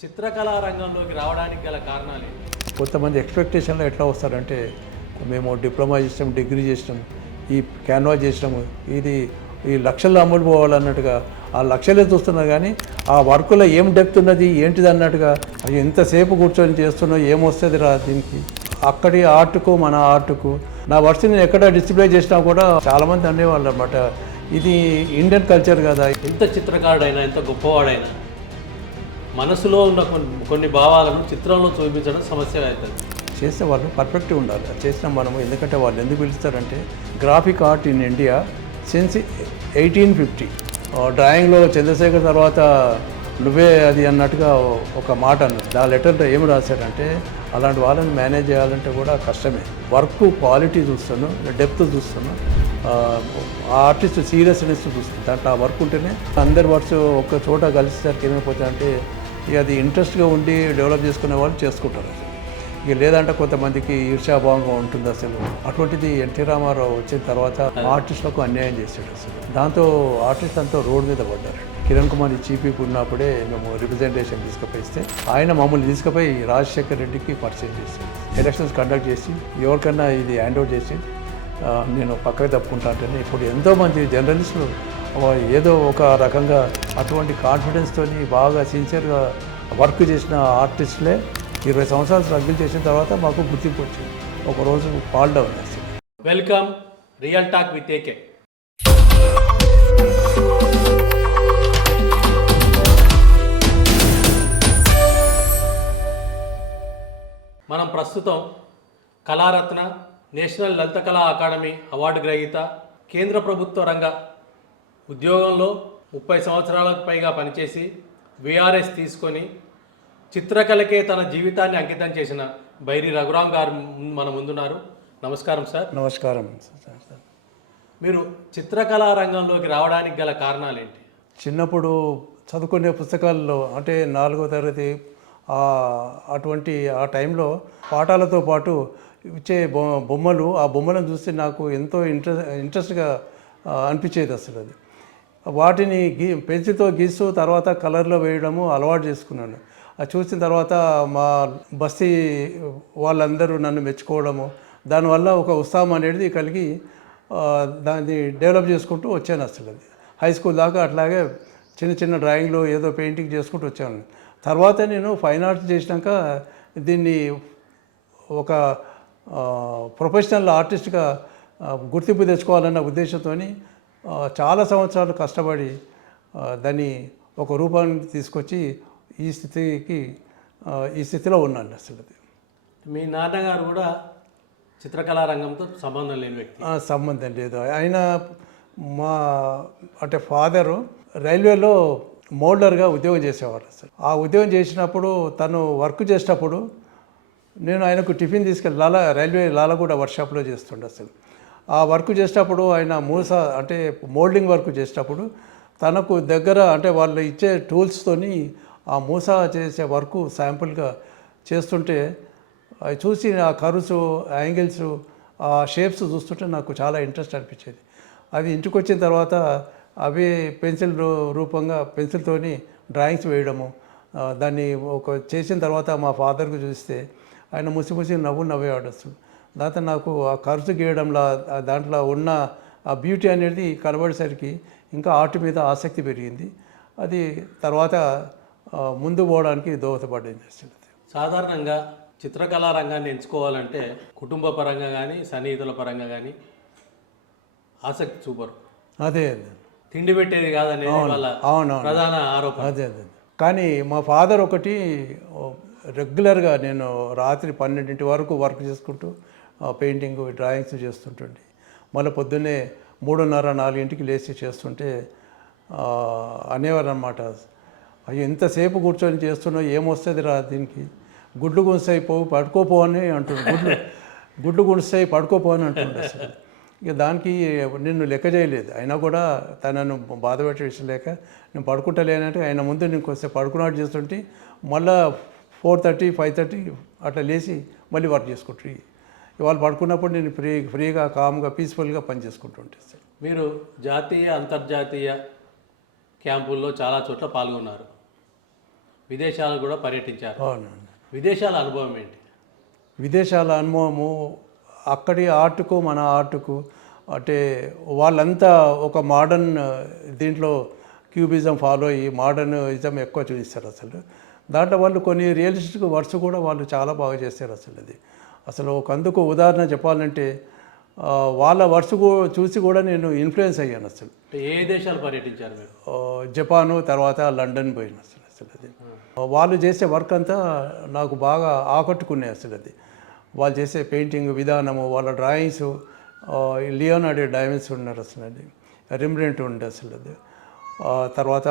చిత్రకళా రంగంలోకి రావడానికి గల కారణాలు ఏంటి? కొంతమంది ఎక్స్పెక్టేషన్లో ఎట్లా వస్తారంటే మేము డిప్లొమా చేసినాం, డిగ్రీ చేసినాం, ఈ క్యాన్వా చేసినాము, ఇది ఈ లక్షల్లో అమ్ముడు పోవాలన్నట్టుగా ఆ లక్షలే చూస్తున్నారు. కానీ ఆ వర్క్లో ఏం డెప్త్ ఉన్నది ఏంటిది అన్నట్టుగా అది ఎంతసేపు కూర్చొని చేస్తున్నావు, ఏమొస్తుంది రా దీనికి. అక్కడి ఆర్ట్కు మన ఆర్ట్కు నా వర్క్ నేను ఎక్కడ డిస్ప్లే చేసినా కూడా చాలామంది అనేవాళ్ళు అనమాట, ఇది ఇండియన్ కల్చర్ కదా. ఎంత చిత్రకారుడైనా ఎంత గొప్పవాడైనా మనసులో ఉన్న కొన్ని భావాలను చిత్రంలో చూపించడం సమస్య అవుతుంది. చేసే వాళ్ళు పర్ఫెక్ట్గా ఉండాలి. అది చేసినా మనము, ఎందుకంటే వాళ్ళు ఎందుకు పిలుస్తారంటే graphic art in India since 1850. డ్రాయింగ్లో చంద్రశేఖర్ తర్వాత నువ్వే అది అన్నట్టుగా ఒక మాట అన్నది. ఆ లెటర్లో ఏమి రాశారంటే అలాంటి వాళ్ళని మేనేజ్ చేయాలంటే కూడా కష్టమే. వర్క్ క్వాలిటీ చూస్తాను, డెప్త్ చూస్తాను, ఆర్టిస్ట్ సీరియస్నెస్ చూస్తాను. దాంట్లో ఆ వర్క్ ఉంటేనే అందరి వర్క్స్ ఒక చోట కలిసేసరికి ఏమైపోతుంది అంటే ఇక అది ఇంట్రెస్ట్గా ఉండి డెవలప్ చేసుకునే వాళ్ళు చేసుకుంటారు. అసలు ఇక లేదంటే కొంతమందికి ఈర్ష్యాభావంగా ఉంటుంది. అసలు అటువంటిది ఎన్టీ రామారావు వచ్చిన తర్వాత ఆర్టిస్టులకు అన్యాయం చేశాడు. అసలు దాంతో ఆర్టిస్ట్ అంతా రోడ్డు మీద పడ్డారు. కిరణ్ కుమార్ చీఫ్ ఉన్నప్పుడే మేము రిప్రజెంటేషన్ తీసుకుపోయిస్తే ఆయన మమ్మల్ని తీసుకుపోయి రాజశేఖర్ రెడ్డికి పరిచయం చేసి ఎలక్షన్స్ కండక్ట్ చేసి ఎవరికన్నా ఇది హ్యాండ్ ఓవర్ చేసి నేను పక్కకు తప్పుకుంటా అంటే ఇప్పుడు ఎంతోమంది జర్నలిస్టులు ఏదో ఒక రకంగా అటువంటి కాన్ఫిడెన్స్తో బాగా సిన్సియర్గా వర్క్ చేసిన ఆర్టిస్టులే 20 సంవత్సరాలు స్ట్రగుల్ చేసిన తర్వాత మాకు గుర్తింపు వచ్చింది. ఒకరోజు ఫాల్ డౌన్ చేసింది. Welcome real talk with AK. మనం ప్రస్తుతం కళారత్న, నేషనల్ లలిత కళా అకాడమీ అవార్డు గ్రహీత, కేంద్ర ప్రభుత్వ రంగ ఉద్యోగంలో 30 సంవత్సరాలకు పైగా పనిచేసి విఆర్ఎస్ తీసుకొని చిత్రకళకే తన జీవితాన్ని అంకితం చేసిన బైరి రఘురామ్ గారు మన ముందున్నారు. నమస్కారం సార్. నమస్కారం. మీరు చిత్రకళా రంగంలోకి రావడానికి గల కారణాలు ఏంటి? చిన్నప్పుడు చదువుకునే పుస్తకాల్లో అంటే 4వ తరగతి అటువంటి ఆ టైంలో పాఠాలతో పాటు ఇచ్చే బొమ్మలు, ఆ బొమ్మలను చూస్తే నాకు ఎంతో ఇంట్రెస్ట్గా అనిపించేది. అసలు అది వాటిని పెన్సిల్తో గీస్తూ తర్వాత కలర్లో వేయడము అలవాటు చేసుకున్నాను. అది చూసిన తర్వాత మా బస్తీ వాళ్ళందరూ నన్ను మెచ్చుకోవడము, దానివల్ల ఒక ఉత్సాహం అనేది కలిగి దాన్ని డెవలప్ చేసుకుంటూ వచ్చాను. అసలు అది హై స్కూల్ దాకా అట్లాగే చిన్న చిన్న డ్రాయింగ్లు ఏదో పెయింటింగ్ చేసుకుంటూ వచ్చాను. తర్వాత నేను ఫైన్ ఆర్ట్స్ చేసినాక దీన్ని ఒక ప్రొఫెషనల్ ఆర్టిస్ట్గా గుర్తింపు తెచ్చుకోవాలన్న ఉద్దేశంతో చాలా సంవత్సరాలు కష్టపడి దాన్ని ఒక రూపాన్ని తీసుకొచ్చి ఈ స్థితిలో ఉన్నాను. అసలు మీ నాన్నగారు కూడా చిత్రకళా రంగంతో సంబంధం లేని వ్యక్తి? సంబంధం లేదు. ఆయన అంటే ఫాదరు రైల్వేలో మోల్డర్గా ఉద్యోగం చేసేవారు. అసలు ఆ ఉద్యోగం చేసినప్పుడు తను వర్క్ చేసేటప్పుడు నేను ఆయనకు టిఫిన్ తీసుకెళ్ళి రైల్వే లాలగూడ వర్క్షాప్లో చేస్తుండే. అసలు ఆ వర్క్ చేసేటప్పుడు ఆయన అంటే మోల్డింగ్ వర్క్ చేసేటప్పుడు తనకు దగ్గర అంటే వాళ్ళు ఇచ్చే టూల్స్తోని ఆ మూస చేసే వర్క్ శాంపుల్గా చేస్తుంటే అవి చూసి ఆ కర్వ్స్, యాంగిల్స్, ఆ షేప్స్ చూస్తుంటే నాకు చాలా ఇంట్రెస్ట్ అనిపించేది. అది ఇంటికి వచ్చిన తర్వాత అవి పెన్సిల్ రూపంగా పెన్సిల్తోని డ్రాయింగ్స్ వేయడము, దాన్ని చేసిన తర్వాత మా ఫాదర్కి చూస్తే ఆయన ముసి నవ్వేవాడు. అసలు దాంతో నాకు ఆ కర్వ్స్ గీయడంలో దాంట్లో ఉన్న ఆ బ్యూటీ అనేది కనబడేసరికి ఇంకా ఆర్ట్ మీద ఆసక్తి పెరిగింది. అది తర్వాత ముందు పోవడానికి దోహదపడింది. అసలు సాధారణంగా చిత్రకళా రంగాన్ని ఎంచుకోవాలంటే కుటుంబ పరంగా కానీ సన్నిహితుల పరంగా కానీ ఆసక్తి చూపరు. అదే తిండి పెట్టేది కాదని ప్రధాన ఆరోపణ. అదే కానీ మా ఫాదర్ ఒకటి రెగ్యులర్గా నేను రాత్రి 12 వరకు వర్క్ చేసుకుంటూ పెయింటింగ్, డ్రాయింగ్స్ చేస్తుంటుండే. మళ్ళీ పొద్దున్నే 3:30-4 లేచి చేస్తుంటే అనేవారు అన్నమాట, అయ్యో ఎంతసేపు కూర్చొని చేస్తున్నావు, ఏమొస్తుంది రా దీనికి, గుడ్లు గుంస్తాయి పడుకోపో అని అంటుండే. గుడ్లు గుంస్తాయి పడుకోపో అని అంటుండే. అసలు ఇక దానికి నిన్ను లెక్క చేయలేదు. అయినా కూడా తనను బాధ పెట్టే విషయం లేక నేను పడుకుంటలేనంటే ఆయన ముందు నేను కొంచెం పడుకున్నట్టు చేస్తుంటే మళ్ళీ 4:30, 5:30 అట్లా లేచి మళ్ళీ వర్క్ చేసుకుంటారు. వాళ్ళు పడుకున్నప్పుడు నేను ఫ్రీగా కామ్గా పీస్ఫుల్గా పని చేసుకుంటుంటే. మీరు జాతీయ, అంతర్జాతీయ క్యాంపుల్లో చాలా చోట్ల పాల్గొన్నారు. విదేశాలు కూడా పర్యటించారు. అవునండి. విదేశాల అనుభవం ఏంటి? విదేశాల అనుభవము అక్కడి ఆర్ట్కు మన ఆర్ట్కు అంటే వాళ్ళంతా ఒక మోడర్న్ దీంట్లో క్యూబిజం ఫాలో అయ్యి మోడర్నిజం ఎక్కువ చూపిస్తారు అసలు. దాంట్లో వాళ్ళు కొన్ని రియలిస్టిక్ వర్క్స్ కూడా వాళ్ళు చాలా బాగా చేస్తారు అసలు. అది అసలు ఒక అందుకు ఉదాహరణ చెప్పాలంటే వాళ్ళ వర్క్స్ చూసి కూడా నేను ఇన్ఫ్లుయెన్స్ అయ్యాను అసలు. ఏ దేశాలు పర్యటించారు మీరు? జపాను, తర్వాత లండన్ పోయిన అసలు. అది వాళ్ళు చేసే వర్క్ అంతా నాకు బాగా ఆకట్టుకున్నాయి అసలు. అది వాళ్ళు చేసే పెయింటింగ్ విధానము, వాళ్ళ డ్రాయింగ్స్, లియోనార్డో డావిన్సీ ఉన్నారు అసలు. అది రిమ్బ్రెంట్ ఉండే అసలు. అది తర్వాత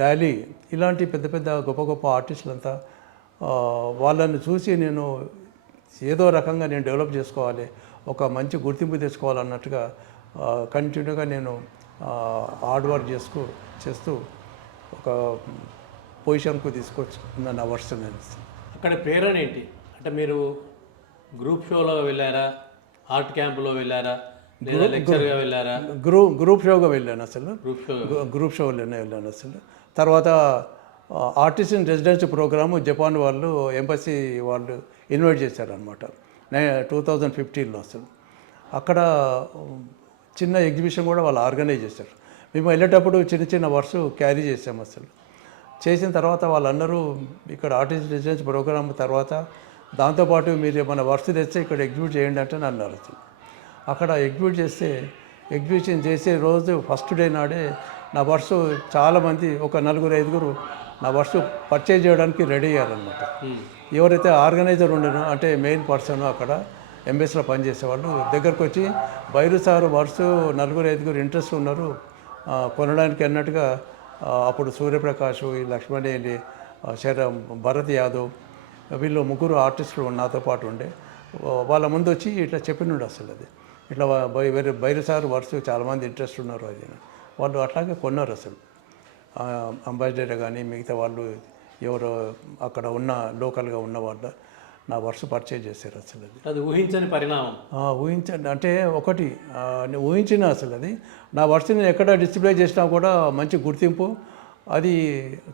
డాలీ, ఇలాంటి పెద్ద పెద్ద గొప్ప గొప్ప ఆర్టిస్టులంతా వాళ్ళని చూసి నేను ఏదో రకంగా నేను డెవలప్ చేసుకోవాలి, ఒక మంచి గుర్తింపు తెచ్చుకోవాలన్నట్టుగా కంటిన్యూగా నేను హార్డ్ వర్క్ చేస్తూ ఒక పొజిషన్కు తీసుకొచ్చుకున్న నా వర్క్స్. నేను అక్కడ ప్రేరణ ఏంటి? అంటే మీరు గ్రూప్ షోలో వెళ్ళారా, ఆర్ట్ క్యాంపులో వెళ్ళారా, లేదా లెక్చర్గా వెళ్ళారా? గ్రూప్ షోగా వెళ్ళాను అసలు. గ్రూప్ షోలోనే వెళ్ళాను అసలు. తర్వాత artist in residency program Japan వాళ్ళు ఎంబసీ వాళ్ళు ఇన్వైట్ చేశారనమాట 2015లో అసలు. అక్కడ చిన్న ఎగ్జిబిషన్ కూడా వాళ్ళు ఆర్గనైజ్ చేశారు. మేము వెళ్ళేటప్పుడు చిన్న చిన్న వర్క్స్ క్యారీ చేసాము అసలు. చేసిన తర్వాత వాళ్ళందరూ ఇక్కడ ఆర్టిస్ట్ రెసిడెన్సీ ప్రోగ్రామ్ తర్వాత దాంతోపాటు మీరు ఏమైనా వర్క్స్ తెస్తే ఇక్కడ ఎగ్జిబిట్ చేయండి అంటే అన్నారు అసలు. అక్కడ ఎగ్జిబిషన్ చేసే రోజు ఫస్ట్ డే నాడే నా వర్క్స్ చాలామంది, ఒక 4-5 నా వర్క్స్ పర్చేజ్ చేయడానికి రెడీ అయ్యారనమాట. ఎవరైతే ఆర్గనైజర్ ఉండేనో, అంటే మెయిన్ పర్సన్ అక్కడ ఎంబెస్లో పనిచేసేవాళ్ళు దగ్గరకు వచ్చి, బైరు సార్ వర్క్స్ 4-5 ఇంట్రెస్ట్ ఉన్నారు కొనడానికి అన్నట్టుగా. అప్పుడు సూర్యప్రకాష్, ఈ లక్ష్మణేలి, భరత్ యాదవ్, వీళ్ళు 3 ఆర్టిస్టులు నాతో పాటు ఉండే. వాళ్ళ ముందు వచ్చి ఇట్లా చెప్పినుండు అసలు. అది ఇట్లా బైరు సార్ వర్క్స్ చాలామంది ఇంట్రెస్ట్ ఉన్నారు. అది వాళ్ళు అట్లాగే కొన్నారు అసలు. అంబాసిడర్ కానీ మిగతా వాళ్ళు ఎవరో అక్కడ ఉన్న లోకల్గా ఉన్న వాళ్ళు నా వర్క్స్ పర్చేజ్ చేశారు అసలు. అది ఊహించని పరిణామం. ఊహించండి అంటే ఒకటి నేను ఊహించిన అసలు. అది నా వర్క్స్ నేను ఎక్కడ డిస్ప్లే చేసినా కూడా మంచి గుర్తింపు, అది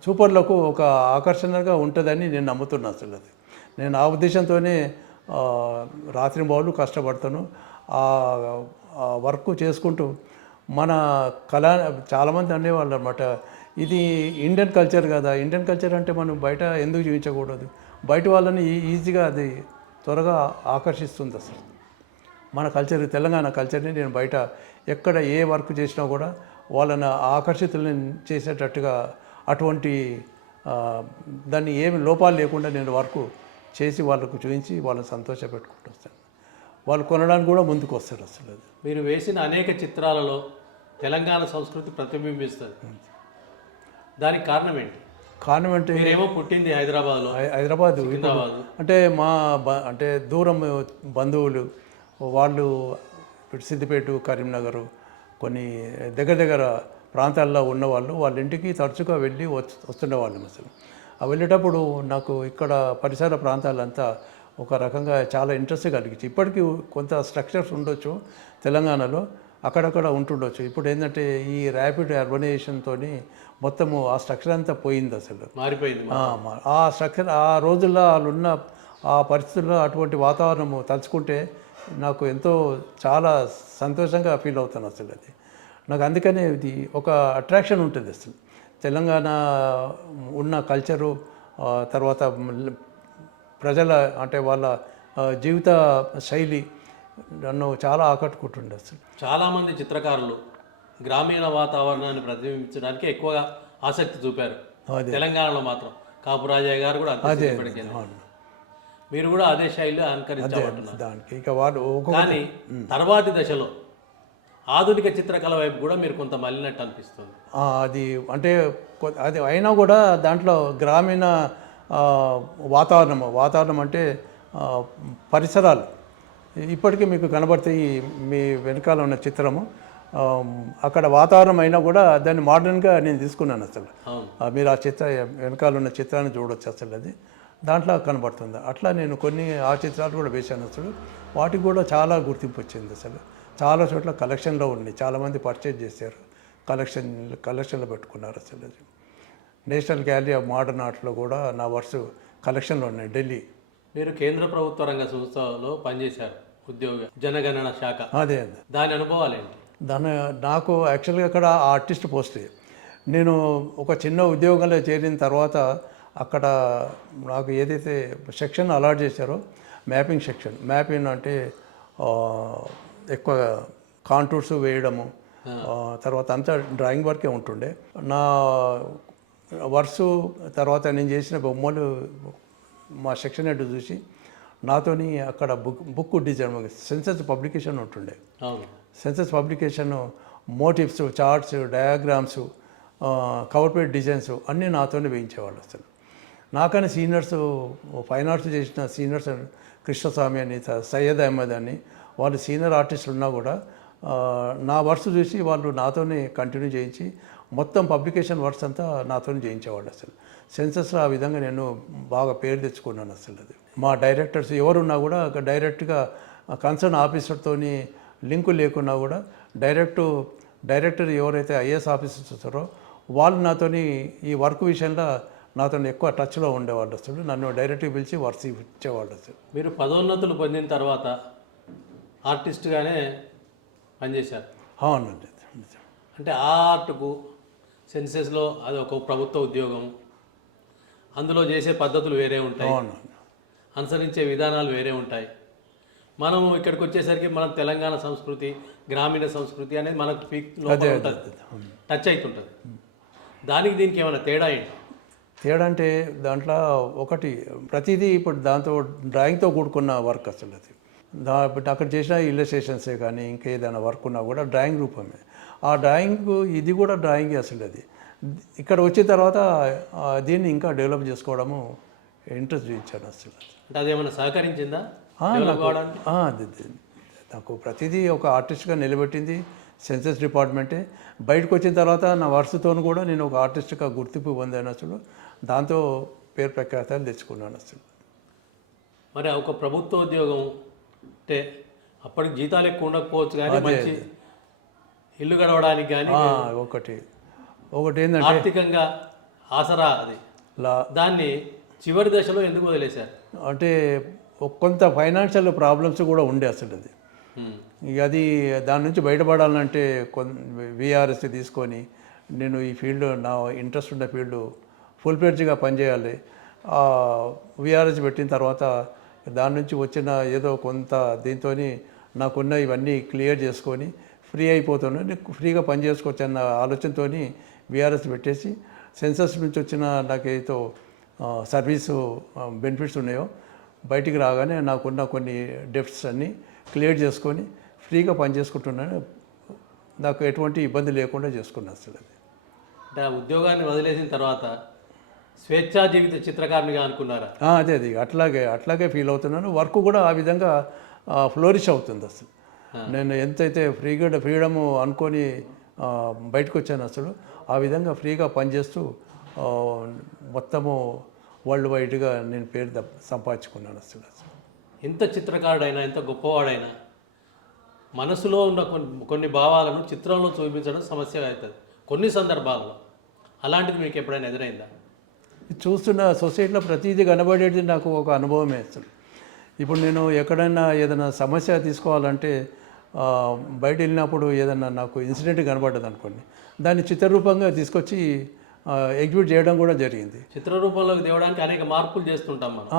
చూపర్లకు ఒక ఆకర్షణగా ఉంటుందని నేను నమ్ముతున్నా అసలు. అది నేను ఆ ఉద్దేశంతోనే రాత్రి బావులు కష్టపడతాను, ఆ వర్క్ చేసుకుంటూ. మన చాలామంది అనేవాళ్ళు అనమాట, ఇది ఇండియన్ కల్చర్ కదా, ఇండియన్ కల్చర్ అంటే మనం బయట ఎందుకు చూపించకూడదు, బయట వాళ్ళని ఈజీగా అది త్వరగా ఆకర్షిస్తుంది అసలు. మన కల్చర్, తెలంగాణ కల్చర్ని నేను బయట ఎక్కడ ఏ వర్క్ చేసినా కూడా వాళ్ళని ఆకర్షితులను చేసేటట్టుగా, అటువంటి దాన్ని ఏమి లోపాలు లేకుండా నేను వర్క్ చేసి వాళ్ళకు చూపించి వాళ్ళని సంతోషపెట్టుకుంటూ వస్తాను. వాళ్ళు కొనడానికి కూడా ముందుకు వస్తారు అసలు. అది మీరు వేసిన అనేక చిత్రాలలో తెలంగాణ సంస్కృతి ప్రతిబింబిస్తుంది. దానికి కారణం ఏంటి? కారణం అంటే మీరేమో పుట్టింది హైదరాబాద్, అంటే మా అంటే దూరం బంధువులు వాళ్ళు సిద్దిపేట, కరీంనగర్, కొన్ని దగ్గర ప్రాంతాల్లో ఉన్నవాళ్ళు వాళ్ళ ఇంటికి తరచుగా వెళ్ళి వస్తుండేవాళ్ళం అసలు. వెళ్ళేటప్పుడు నాకు ఇక్కడ పరిసర ప్రాంతాలంతా ఒక రకంగా చాలా ఇంట్రెస్ట్ కలిగించి. ఇప్పటికీ కొంత స్ట్రక్చర్స్ ఉండొచ్చు తెలంగాణలో, అక్కడక్కడ ఉంటుండొచ్చు. ఇప్పుడు ఏంటంటే ఈ ర్యాపిడ్ అర్బనైజేషన్తో మొత్తము ఆ స్ట్రక్చర్ అంతా పోయింది అసలు, మారిపోయింది. ఆ స్ట్రక్చర్ ఆ రోజుల్లో వాళ్ళున్న ఆ పరిస్థితుల్లో అటువంటి వాతావరణము తలుచుకుంటే నాకు ఎంతో చాలా సంతోషంగా ఫీల్ అవుతాను అసలు. అది నాకు అందుకనే ఇది ఒక అట్రాక్షన్ ఉంటుంది అసలు. తెలంగాణ ఉన్న కల్చరు, తర్వాత ప్రజల అంటే వాళ్ళ జీవిత శైలి నన్ను చాలా ఆకట్టుకుంటుండే అసలు. చాలామంది చిత్రకారులు గ్రామీణ వాతావరణాన్ని ప్రతిబింబించడానికి ఎక్కువగా ఆసక్తి చూపారు. తెలంగాణలో మాత్రం కాపురాజయ్య గారు కూడా అదే, మీరు కూడా అదే శైలి అనుకరించారు దానికి. ఇక వాళ్ళు కానీ తర్వాతి దశలో ఆధునిక చిత్రకళ వైపు కూడా మీరు కొంత మళ్ళినట్టు అనిపిస్తుంది. అది అంటే అది అయినా కూడా దాంట్లో గ్రామీణ వాతావరణం అంటే పరిసరాలు ఇప్పటికీ మీకు కనబడతాయి. మీ వెనకాల ఉన్న చిత్రము అక్కడ వాతావరణం అయినా కూడా దాన్ని మోడర్న్గా నేను తీసుకున్నాను అసలు. మీరు ఆ వెనకాల ఉన్న చిత్రాన్ని చూడవచ్చు అసలు. అది దాంట్లో కనబడుతుంది. అట్లా నేను కొన్ని ఆ చిత్రాలు కూడా వేశాను అసలు. వాటికి కూడా చాలా గుర్తింపు వచ్చింది అసలు. చాలా చోట్ల కలెక్షన్లో ఉన్నాయి, చాలామంది పర్చేజ్ చేశారు, కలెక్షన్లో పెట్టుకున్నారు అసలు. నేషనల్ గ్యాలరీ ఆఫ్ మోడర్న్ ఆర్ట్లో కూడా నా వర్క్స్ కలెక్షన్లో ఉన్నాయి ఢిల్లీ. మీరు కేంద్ర ప్రభుత్వ రంగ సంస్థలో పనిచేశారు ఉద్యోగ జనగణన శాఖ. అదే దాని అనుభవాలు ఏంటి? దాని నాకు యాక్చువల్గా అక్కడ ఆర్టిస్ట్ పోస్టే. నేను ఒక చిన్న ఉద్యోగంలో చేరిన తర్వాత అక్కడ నాకు ఏదైతే సెక్షన్ అలాట్ చేశారో మ్యాపింగ్ సెక్షన్, మ్యాపింగ్ అంటే ఎక్కువ కాంటూర్స్ వేయడము, తర్వాత అంతా డ్రాయింగ్ వర్కే ఉంటుండే. నా వర్క్స్ తర్వాత నేను చేసిన బొమ్మలు మా సెక్షన్ హెడ్ చూసి నాతోని అక్కడ బుక్ డిజైన్ సెన్సస్ పబ్లికేషన్ ఉంటుండే. Census publication motives, charts, diagrams, cover page designs అన్నీ నాతోనే వేయించేవాళ్ళు. అసలు నాకని సీనియర్స్, ఫైన్ ఆర్ట్స్ చేసిన సీనియర్స్ కృష్ణస్వామి అని, సయ్యద్ అహ్మద్ అని వాళ్ళు సీనియర్ ఆర్టిస్టులు ఉన్నా కూడా నా వర్క్స్ చూసి వాళ్ళు నాతోనే కంటిన్యూ చేయించి మొత్తం పబ్లికేషన్ వర్క్స్ అంతా నాతోనే చేయించేవాళ్ళు. అసలు సెన్సస్లో ఆ విధంగా నేను బాగా పేరు తెచ్చుకున్నాను. అసలు అది మా డైరెక్టర్స్ ఎవరున్నా కూడా డైరెక్ట్గా కన్సర్న్ ఆఫీసర్తో లింకు లేకున్నా కూడా డైరెక్టర్ ఎవరైతే ఐఏఎస్ ఆఫీసర్స్ వస్తారో వాళ్ళు నాతోని ఈ వర్క్ విషయంలో నాతో ఎక్కువ టచ్లో ఉండేవాళ్ళు. అసలు నన్ను డైరెక్ట్గా పిలిచి వర్క్స్ ఇచ్చేవాళ్ళు. అసలు మీరు పదోన్నతులు పొందిన తర్వాత ఆర్టిస్ట్గానే పనిచేశారు. అవునండి. అంటే ఆ ఆర్ట్కు సెన్సెస్లో అది ఒక ప్రభుత్వ ఉద్యోగం, అందులో చేసే పద్ధతులు వేరే ఉంటాయి, అనుసరించే విధానాలు వేరే ఉంటాయి. మనం ఇక్కడికి వచ్చేసరికి మనం తెలంగాణ సంస్కృతి, గ్రామీణ సంస్కృతి అనేది మనకు టచ్ అవుతుంటుంది. దానికి దీనికి ఏమైనా తేడా ఏంటి? తేడా అంటే దాంట్లో ఒకటి ప్రతిదీ ఇప్పుడు దాంతో డ్రాయింగ్తో కూడుకున్న వర్క్. అసలు అది అక్కడ చేసిన ఇల్లస్ట్రేషన్సే కానీ ఇంకా ఏదైనా వర్క్ ఉన్నా కూడా డ్రాయింగ్ రూపమే. ఆ డ్రాయింగ్ ఇది కూడా డ్రాయింగే. అసలు అది ఇక్కడ వచ్చిన తర్వాత దీన్ని ఇంకా డెవలప్ చేసుకోవడము ఇంట్రెస్ట్ చూపించాను. అసలు అంటే అదేమైనా సహకరించిందా? నాకు ప్రతిదీ ఒక ఆర్టిస్ట్గా నిలబెట్టింది సెన్సస్ డిపార్ట్మెంటే. బయటకు వచ్చిన తర్వాత నా వర్క్స్తో కూడా నేను ఒక ఆర్టిస్ట్గా గుర్తింపు పొందాను. అసలు దాంతో పేరు ప్రఖ్యాతాలు తెచ్చుకున్నాను. అసలు మరి ఒక ప్రభుత్వ ఉద్యోగం అంటే అప్పటికి జీతాలు ఎక్కువ ఉండకపోవచ్చు కానీ మంచి ఇల్లు గడవడానికి కానీ ఒకటి ఏంటంటే ఆర్థికంగా ఆసరా అది. దాన్ని చివరి దశలో ఎందుకు వదిలేశారు? అంటే కొంత ఫైనాన్షియల్ ప్రాబ్లమ్స్ కూడా ఉండే. అసలు అది ఇక అది దాని నుంచి బయటపడాలంటే విఆర్ఎస్ తీసుకొని నేను ఈ ఫీల్డ్ నా ఇంట్రెస్ట్ ఉన్న ఫీల్డ్ ఫుల్ ప్లేడ్జ్గా పనిచేయాలి. విఆర్ఎస్ పెట్టిన తర్వాత దాని నుంచి వచ్చిన ఏదో కొంత దీంతో నాకున్న ఇవన్నీ క్లియర్ చేసుకొని ఫ్రీ అయిపోతున్నాను, ఫ్రీగా పని చేసుకోవచ్చు అన్న ఆలోచనతో విఆర్ఎస్ పెట్టేసి సెన్సస్ నుంచి వచ్చిన నాకేదో సర్వీసు బెనిఫిట్స్ ఉన్నాయో బయటికి రాగానే నాకున్న కొన్ని డెఫ్ట్స్ అన్నీ క్లియర్ చేసుకొని ఫ్రీగా పని చేసుకుంటున్నాను. నాకు ఎటువంటి ఇబ్బంది లేకుండా చేసుకున్నాను. అసలు అది అంటే ఆ ఉద్యోగాన్ని వదిలేసిన తర్వాత స్వేచ్ఛా జీవిత చిత్రకారునిగా అనుకున్నారా? అదే అట్లాగే ఫీల్ అవుతున్నాను. వర్క్ కూడా ఆ విధంగా ఫ్లోరిష్ అవుతుంది. అసలు నేను ఎంతైతే ఫ్రీడమ్ అనుకొని బయటకు వచ్చాను అసలు ఆ విధంగా ఫ్రీగా పనిచేస్తూ మొత్తము వరల్డ్ వైడ్గా నేను పేరు సంపాదించుకున్నాను. అసలు ఎంత చిత్రకారుడైనా ఎంత గొప్పవాడైనా మనసులో ఉన్న కొన్ని భావాలను చిత్రంలో చూపించడం సమస్య అవుతుంది కొన్ని సందర్భాల్లో. అలాంటిది మీకు ఎప్పుడైనా ఎదురైందా? చూస్తున్న సొసైటీలో ప్రతిదీ కనబడేది నాకు ఒక అనుభవమే. అసలు ఇప్పుడు నేను ఎక్కడైనా ఏదైనా సమస్య తీసుకోవాలంటే బయట వెళ్ళినప్పుడు ఏదైనా నాకు ఇన్సిడెంట్ కనబడ్డది అనుకోండి, దాన్ని చిత్రరూపంగా తీసుకొచ్చి ఎగ్జిబిట్ చేయడం కూడా జరిగింది. చిత్రరూపంలోకి తేవడానికి అనేక మార్పులు చేస్తుంటాం మనం.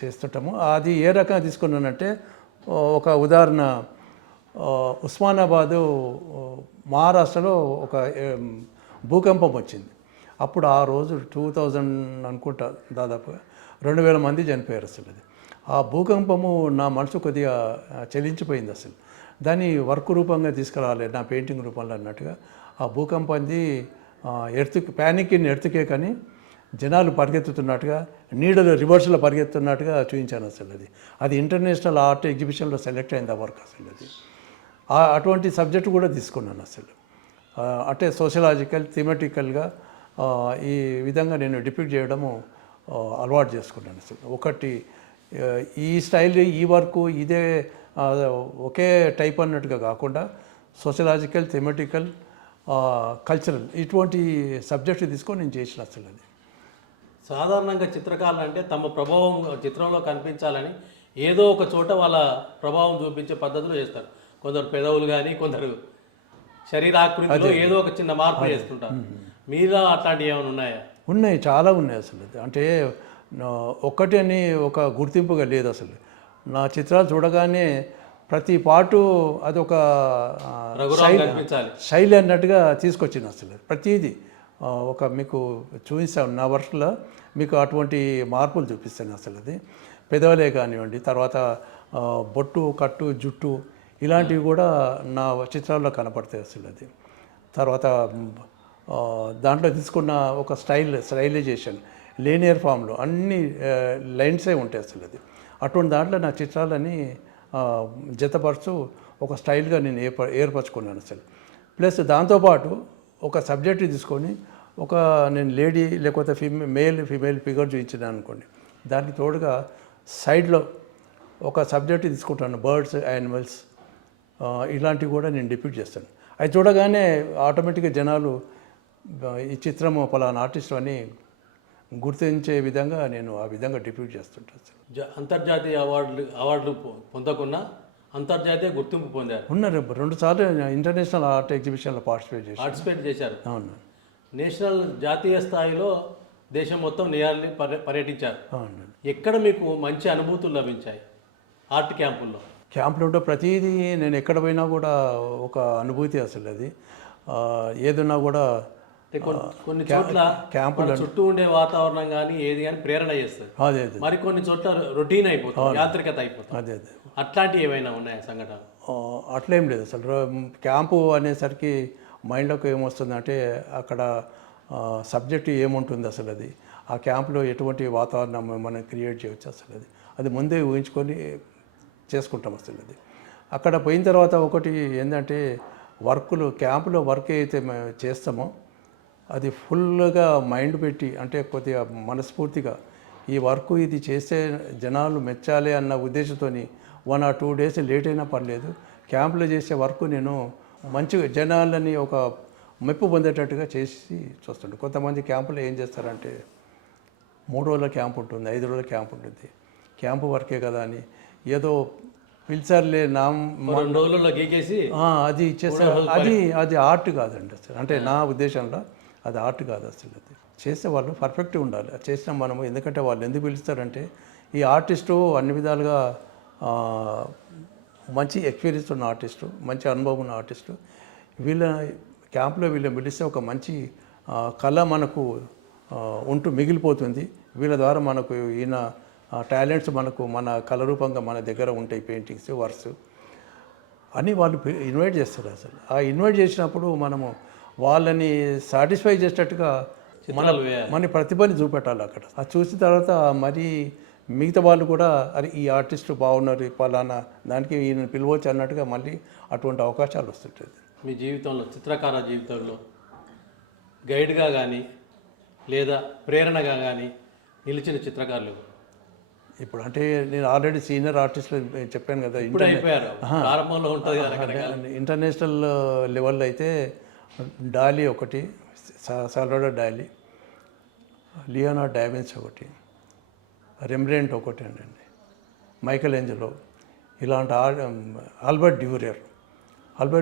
చేస్తుంటాము. అది ఏ రకంగా తీసుకున్నానంటే ఒక ఉదాహరణ, ఉస్మానాబాదు మహారాష్ట్రలో ఒక భూకంపం వచ్చింది. అప్పుడు ఆ రోజు 2000 అనుకుంటా, దాదాపుగా 2000 మంది చనిపోయారు. అసలు అది ఆ భూకంపము నా మనసు కొద్దిగా చలించిపోయింది. అసలు దాన్ని వర్క్ రూపంగా తీసుకురావాలి నా పెయింటింగ్ రూపంలో అన్నట్టుగా. ఆ భూకంపంది ప్యానిక్ ఇన్ ఎర్త్కేక్ అని జనాలు పరిగెత్తుతున్నట్టుగా, నీడలు రివర్స్లో పరిగెత్తున్నట్టుగా చూపించాను. అసలు అది ఇంటర్నేషనల్ ఆర్ట్ ఎగ్జిబిషన్లో సెలెక్ట్ అయింది ఆ వర్క్. అసలు అది అటువంటి సబ్జెక్టు కూడా తీసుకున్నాను. అసలు అంటే సోషలాజికల్ థీమెటికల్గా ఈ విధంగా నేను డిపిక్ట్ చేయడము అలవాటు చేసుకున్నాను. అసలు ఒకటి ఈ స్టైల్, ఈ వర్క్ ఇదే ఒకే టైప్ అన్నట్టుగా కాకుండా సోషలాజికల్, థీమెటికల్, కల్చరల్ ఇటువంటి సబ్జెక్ట్ తీసుకొని నేను చేసిన అసలు అది. సాధారణంగా చిత్రకారులు అంటే తమ ప్రభావం చిత్రంలో కనిపించాలని ఏదో ఒక చోట వాళ్ళ ప్రభావం చూపించే పద్ధతిలో చేస్తారు. కొందరు పెదవులు కానీ కొందరు శరీరాకృతిలో ఏదో ఒక చిన్న మార్పు చేస్తుంటారు. మీలో అట్లాంటివి ఏమైనా ఉన్నాయా? ఉన్నాయి, చాలా ఉన్నాయి అసలు. అంటే ఒక్కటి అని ఒక గుర్తింపుగా లేదు అసలు. నా చిత్రాలు చూడగానే ప్రతి పాటు అదొక శైలి అన్నట్టుగా తీసుకొచ్చింది అసలు. ప్రతిదీ ఒక మీకు చూపిస్తాను, నా వర్షంలో మీకు అటువంటి మార్పులు చూపిస్తాను అసలు. అది పెదవులే కానివ్వండి, తర్వాత బొట్టు, కట్టు, జుట్టు ఇలాంటివి కూడా నా చిత్రాల్లో కనపడతాయి అసలు. అది తర్వాత దాంట్లో తీసుకున్న ఒక స్టైలైజేషన్ లీనియర్ ఫామ్లో అన్ని లైన్సే ఉంటాయి అసలు. అది అటువంటి దాంట్లో నా చిత్రాలని జతపరుచు ఒక స్టైల్గా నేను ఏర్పరచుకున్నాను అసలు. ప్లస్ దాంతోపాటు ఒక సబ్జెక్ట్ తీసుకొని ఒక నేను లేడీ లేకపోతే మేల్ ఫీమేల్ ఫిగర్ చూపించినాను అనుకోండి, దానికి తోడుగా సైడ్లో ఒక సబ్జెక్ట్ తీసుకుంటాను, బర్డ్స్, యానిమల్స్ ఇలాంటివి కూడా నేను డిపిక్ట్ చేస్తాను. అది చూడగానే ఆటోమేటిక్గా జనాలు ఈ చిత్రము పలానా ఆర్టిస్ట్ అని గుర్తించే విధంగా నేను ఆ విధంగా డిపిక్ట్ చేస్తుంటాను. అంతర్జాతీయ అవార్డులు పొందకుండా అంతర్జాతీయ గుర్తింపు పొందారు. ఉన్నారు 2 సార్లు ఇంటర్నేషనల్ ఆర్ట్ ఎగ్జిబిషన్లో పార్టిసిపేట్ చేశారు. అవును. నేషనల్ జాతీయ స్థాయిలో దేశం మొత్తం నియాల్ని పర్యటించారు. అవును. ఎక్కడ మీకు మంచి అనుభూతులు లభించాయి ఆర్ట్ క్యాంపుల్లో? క్యాంపులో ప్రతిదీ నేను ఎక్కడ పోయినా కూడా ఒక అనుభూతి అసలు. అది ఏదన్నా కూడా కొన్ని చోట్ల క్యాంపుల చుట్టూ ఉండే వాతావరణం కానీ ఏది కానీ ప్రేరణ చేస్తుంది. అదే మరి కొన్ని చోట్ల రొటీన్ అయిపోతుంది, యాంత్రికత అయిపోతుంది. అదే అట్లాంటివి ఏమైనా ఉన్నాయా సంఘటన? అట్లేం లేదు అసలు. క్యాంపు అనేసరికి మైండ్లోకి ఏమొస్తుందంటే అక్కడ సబ్జెక్టు ఏముంటుంది అసలు. అది ఆ క్యాంపులో ఎటువంటి వాతావరణం మనం క్రియేట్ చేయవచ్చు అసలు. అది ముందే ఊహించుకొని చేసుకుంటాం అసలు. అది అక్కడ పోయిన తర్వాత ఒకటి ఏంటంటే క్యాంపులో వర్క్ అయితే మేము చేస్తామో అది ఫుల్గా మైండ్ పెట్టి, అంటే కొద్దిగా మనస్ఫూర్తిగా ఈ వర్క్ ఇది చేస్తే జనాలు మెచ్చాలి అన్న ఉద్దేశంతో 1 or 2 days లేట్ అయినా పర్లేదు, క్యాంపులో చేసే వర్క్ నేను మంచిగా జనాలని ఒక మెప్పు పొందేటట్టుగా చేసి చూస్తుండే. కొంతమంది క్యాంపులో ఏం చేస్తారంటే 3 రోజుల క్యాంప్ ఉంటుంది, 5 రోజుల క్యాంప్ ఉంటుంది, క్యాంపు వర్కే కదా అని ఏదో పిలిచారులే 2 రోజుల్లో గీకేసి అది ఇచ్చేస్తారు. అది ఆర్ట్ కాదండి అసలు. అంటే నా ఉద్దేశంలో అది ఆర్ట్ కాదు అసలు. అది చేసే వాళ్ళు పర్ఫెక్ట్గా ఉండాలి. చేసినాం మనము. ఎందుకంటే వాళ్ళు ఎందుకు పిలుస్తారంటే ఈ ఆర్టిస్టు అన్ని విధాలుగా మంచి ఎక్స్పీరియన్స్ ఉన్న ఆర్టిస్టు, మంచి అనుభవం ఉన్న ఆర్టిస్టు. వీళ్ళ క్యాంప్లో వీళ్ళని పిలిస్తే ఒక మంచి కళ మనకు ఉంటూ మిగిలిపోతుంది. వీళ్ళ ద్వారా మనకు ఈయన టాలెంట్స్ మనకు మన కళ రూపంగా మన దగ్గర ఉంటాయి, పెయింటింగ్స్, వర్క్స్ అని వాళ్ళు ఇన్వైట్ చేస్తారు అసలు. ఆ ఇన్వైట్ చేసినప్పుడు మనము వాళ్ళని సాటిస్ఫై చేసేటట్టుగా మన ప్రతిభని చూపెట్టాలి అక్కడ. అది చూసిన తర్వాత మరి మిగతా వాళ్ళు కూడా అరే ఈ ఆర్టిస్టు బాగున్నారు, పలానా దానికి ఈయన పిలవచ్చు అన్నట్టుగా మళ్ళీ అటువంటి అవకాశాలు వస్తుంటుంది. మీ జీవితంలో, చిత్రకార జీవితంలో గైడ్గా కానీ లేదా ప్రేరణగా కానీ నిలిచిన చిత్రకారులు? ఇప్పుడు అంటే నేను ఆల్రెడీ సీనియర్ ఆర్టిస్టులు చెప్పాను కదా, ప్రారంభంలో ఉంటుంది. ఇంటర్నేషనల్ లెవెల్లో అయితే డాలీ ఒకటి, సాల్వడర్ డాలీ, లియోనార్డో డా వించి ఒకటి, రెమ్బ్రాంట్ ఒకటి అండి, మైకల్ ఏంజలో, ఇలాంటి ఆల్బర్ట్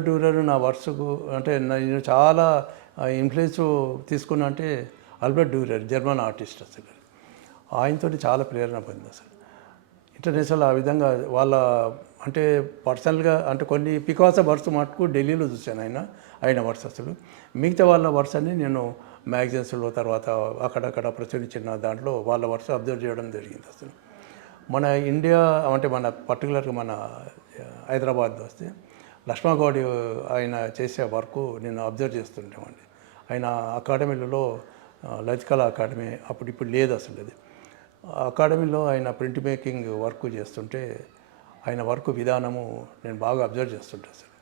డ్యూరర్ నా వర్క్స్కు అంటే నేను చాలా ఇన్ఫ్లుయెన్స్ తీసుకున్నా. అంటే ఆల్బర్ట్ డ్యూరర్ జర్మన్ ఆర్టిస్ట్ అసలు. ఆయనతో చాలా ప్రేరణ పొందింది అసలు. ఇంటర్నేషనల్ ఆ విధంగా వాళ్ళ అంటే పర్సనల్గా అంటే కొన్ని పికాసో వర్క్స్ మటుకు ఢిల్లీలో చూశాను ఆయన వర్క్స్ అసలు. మిగతా వాళ్ళ వర్క్స్ అన్ని నేను మ్యాగజైన్స్లో తర్వాత అక్కడక్కడ ప్రచురించిన దాంట్లో వాళ్ళ వర్క్స్ అబ్జర్వ్ చేయడం జరిగింది అసలు. మన ఇండియా అంటే మన పర్టికులర్గా మన హైదరాబాద్ వస్తే లక్ష్మణగౌడి ఆయన చేసే వర్క్ నేను అబ్జర్వ్ చేస్తుంటామండి. ఆయన అకాడమీలలో లలిత కళా అకాడమీ ఇప్పుడు లేదు అసలు. అది అకాడమీలో ఆయన ప్రింట్ మేకింగ్ వర్క్ చేస్తుంటే ఆయన వర్క్ విధానము నేను బాగా అబ్జర్వ్ చేస్తుంటాను అసలు.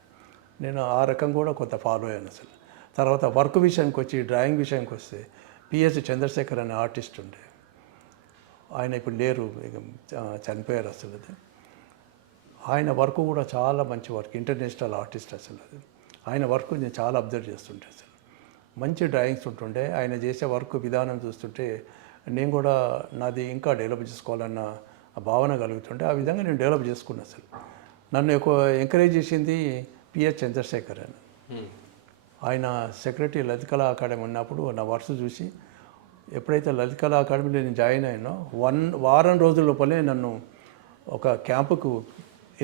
నేను ఆ రకం కూడా కొంత ఫాలో అయ్యాను అసలు. తర్వాత వర్క్ విషయానికి వచ్చి, డ్రాయింగ్ విషయానికి వస్తే పిఎస్ చంద్రశేఖర్ అనే ఆర్టిస్ట్ ఉండే, ఆయన ఇప్పుడు లేరు, చనిపోయారు అసలు. అది ఆయన వర్క్ కూడా చాలా మంచి వర్క్, ఇంటర్నేషనల్ ఆర్టిస్ట్ అసలు. అది ఆయన వర్క్ నేను చాలా అబ్జర్వ్ చేస్తుంటే అసలు మంచి డ్రాయింగ్స్ ఉంటుండే. ఆయన చేసే వర్క్ విధానం చూస్తుంటే నేను కూడా నాది ఇంకా డెవలప్ చేసుకోవాలన్న భావన కలుగుతుంటే ఆ విధంగా నేను డెవలప్ చేసుకున్నాను. అసలు నన్ను ఎక్కువ ఎంకరేజ్ చేసింది పిహెచ్ చంద్రశేఖర్ అని. ఆయన సెక్రటరీ లలిత కళా అకాడమీ ఉన్నప్పుడు నా వర్క్ చూసి ఎప్పుడైతే లలిత కళా అకాడమీలో నేను జాయిన్ అయినో వారం రోజుల లోపలే నన్ను ఒక క్యాంపుకు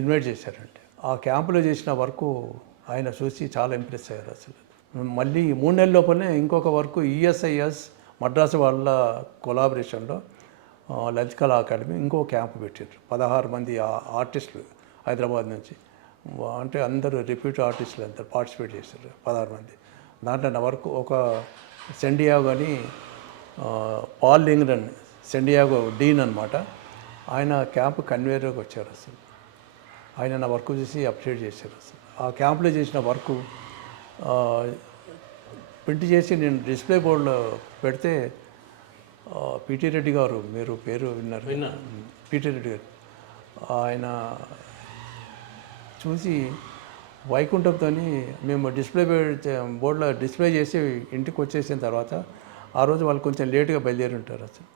ఇన్వైట్ చేశారంటే ఆ క్యాంపులో చేసిన వర్క్ ఆయన చూసి చాలా ఇంప్రెస్ అయ్యారు. అసలు మళ్ళీ 3 నెలల లోపలే ఇంకొక వర్క్ ఈఎస్ఐఎస్ మద్రాసు వాళ్ళ కొలాబరేషన్లో లలిత కళా అకాడమీ ఇంకో క్యాంపు పెట్టారు. 16 మంది ఆర్టిస్టులు హైదరాబాద్ నుంచి, అంటే అందరూ రిపీట్ ఆర్టిస్టులు అందరూ పార్టిసిపేట్ చేశారు 16 మంది. దాంట్లో నా వరకు ఒక సెండియాగో అని పాల్ లింగ్రన్, సెండియాగో డీన్ అనమాట, ఆయన క్యాంప్ కన్వీనర్గా వచ్చారు. అసలు ఆయన నా వర్క్ చూసి అప్రిషియేట్ చేశారు. అసలు ఆ క్యాంప్లో చేసిన వర్క్ ప్రింట్ చేసి నేను డిస్ప్లే బోర్డులో పెడితే పిటి రెడ్డి గారు, మీరు పేరు విన్నారు, పిటి రెడ్డి గారు, ఆయన చూసి వైకుంఠంతో మేము డిస్ప్లే బోర్డులో డిస్ప్లే చేసి ఇంటికి వచ్చేసిన తర్వాత ఆ రోజు వాళ్ళు కొంచెం లేటుగా బయలుదేరి ఉంటారు. అసలు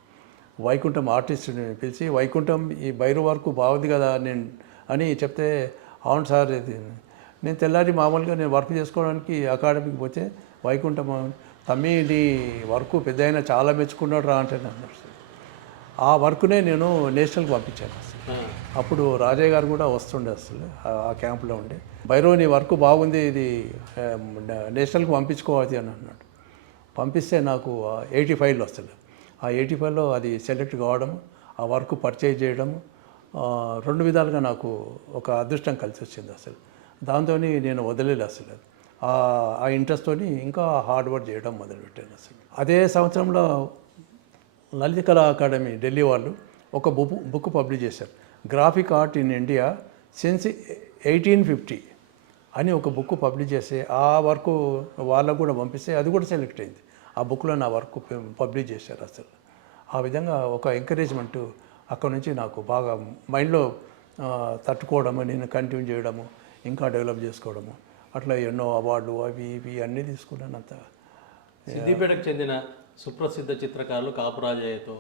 వైకుంఠం ఆర్టిస్ట్ని పిలిచి, వైకుంఠం ఈ భైరవ్ వర్క్ బాగుంది కదా నేను అని చెప్తే, అవును సార్ ఇది నేను తెల్లారి మామూలుగా నేను వర్క్ చేసుకోవడానికి అకాడమీకి పోతే వైకుంఠం తమ్మి ఇది వర్క్ పెద్ద అయినా చాలా మెచ్చుకున్నాడు రా అంటే అన్నారు. ఆ వర్క్నే నేను నేషనల్కి పంపించాను. అసలు అప్పుడు రాజయ్య గారు కూడా వస్తుండే అసలు ఆ క్యాంప్లో ఉండే, భైరవ్ నీ వర్క్ బాగుంది, ఇది నేషనల్కి పంపించుకోవాలి అని అన్నాడు. పంపిస్తే నాకు 85లో అసలు ఆ 85లో అది సెలెక్ట్ కావడం, ఆ వర్క్ పర్చేజ్ చేయడం, 2 విధాలుగా నాకు ఒక అదృష్టం కలిసి వచ్చింది. అసలు దాంతో నేను వదిలేదు. అసలు ఆ ఇంట్రెస్ట్తో ఇంకా హార్డ్ వర్క్ చేయడం మొదలుపెట్టాను. అసలు అదే సంవత్సరంలో లలిత కళా అకాడమీ ఢిల్లీ వాళ్ళు ఒక బుక్ పబ్లిష్ చేశారు, graphic art in India since 1850 అని ఒక బుక్ పబ్లిష్ చేస్తే ఆ వర్క్ వాళ్ళకు కూడా పంపిస్తే అది కూడా సెలెక్ట్ అయింది. ఆ బుక్లో నా వర్క్ పబ్లిష్ చేశారు. అసలు ఆ విధంగా ఒక ఎంకరేజ్మెంటు అక్కడ నుంచి నాకు బాగా మైండ్లో తట్టుకోవడము, నేను కంటిన్యూ చేయడము, ఇంకా డెవలప్ చేసుకోవడము, అట్లా ఎన్నో అవార్డులు అవి ఇవి అన్నీ తీసుకున్నాను. అంత సిద్దిపేటకు చెందిన సుప్రసిద్ధ చిత్రకారులు కాపురాజయ్యతో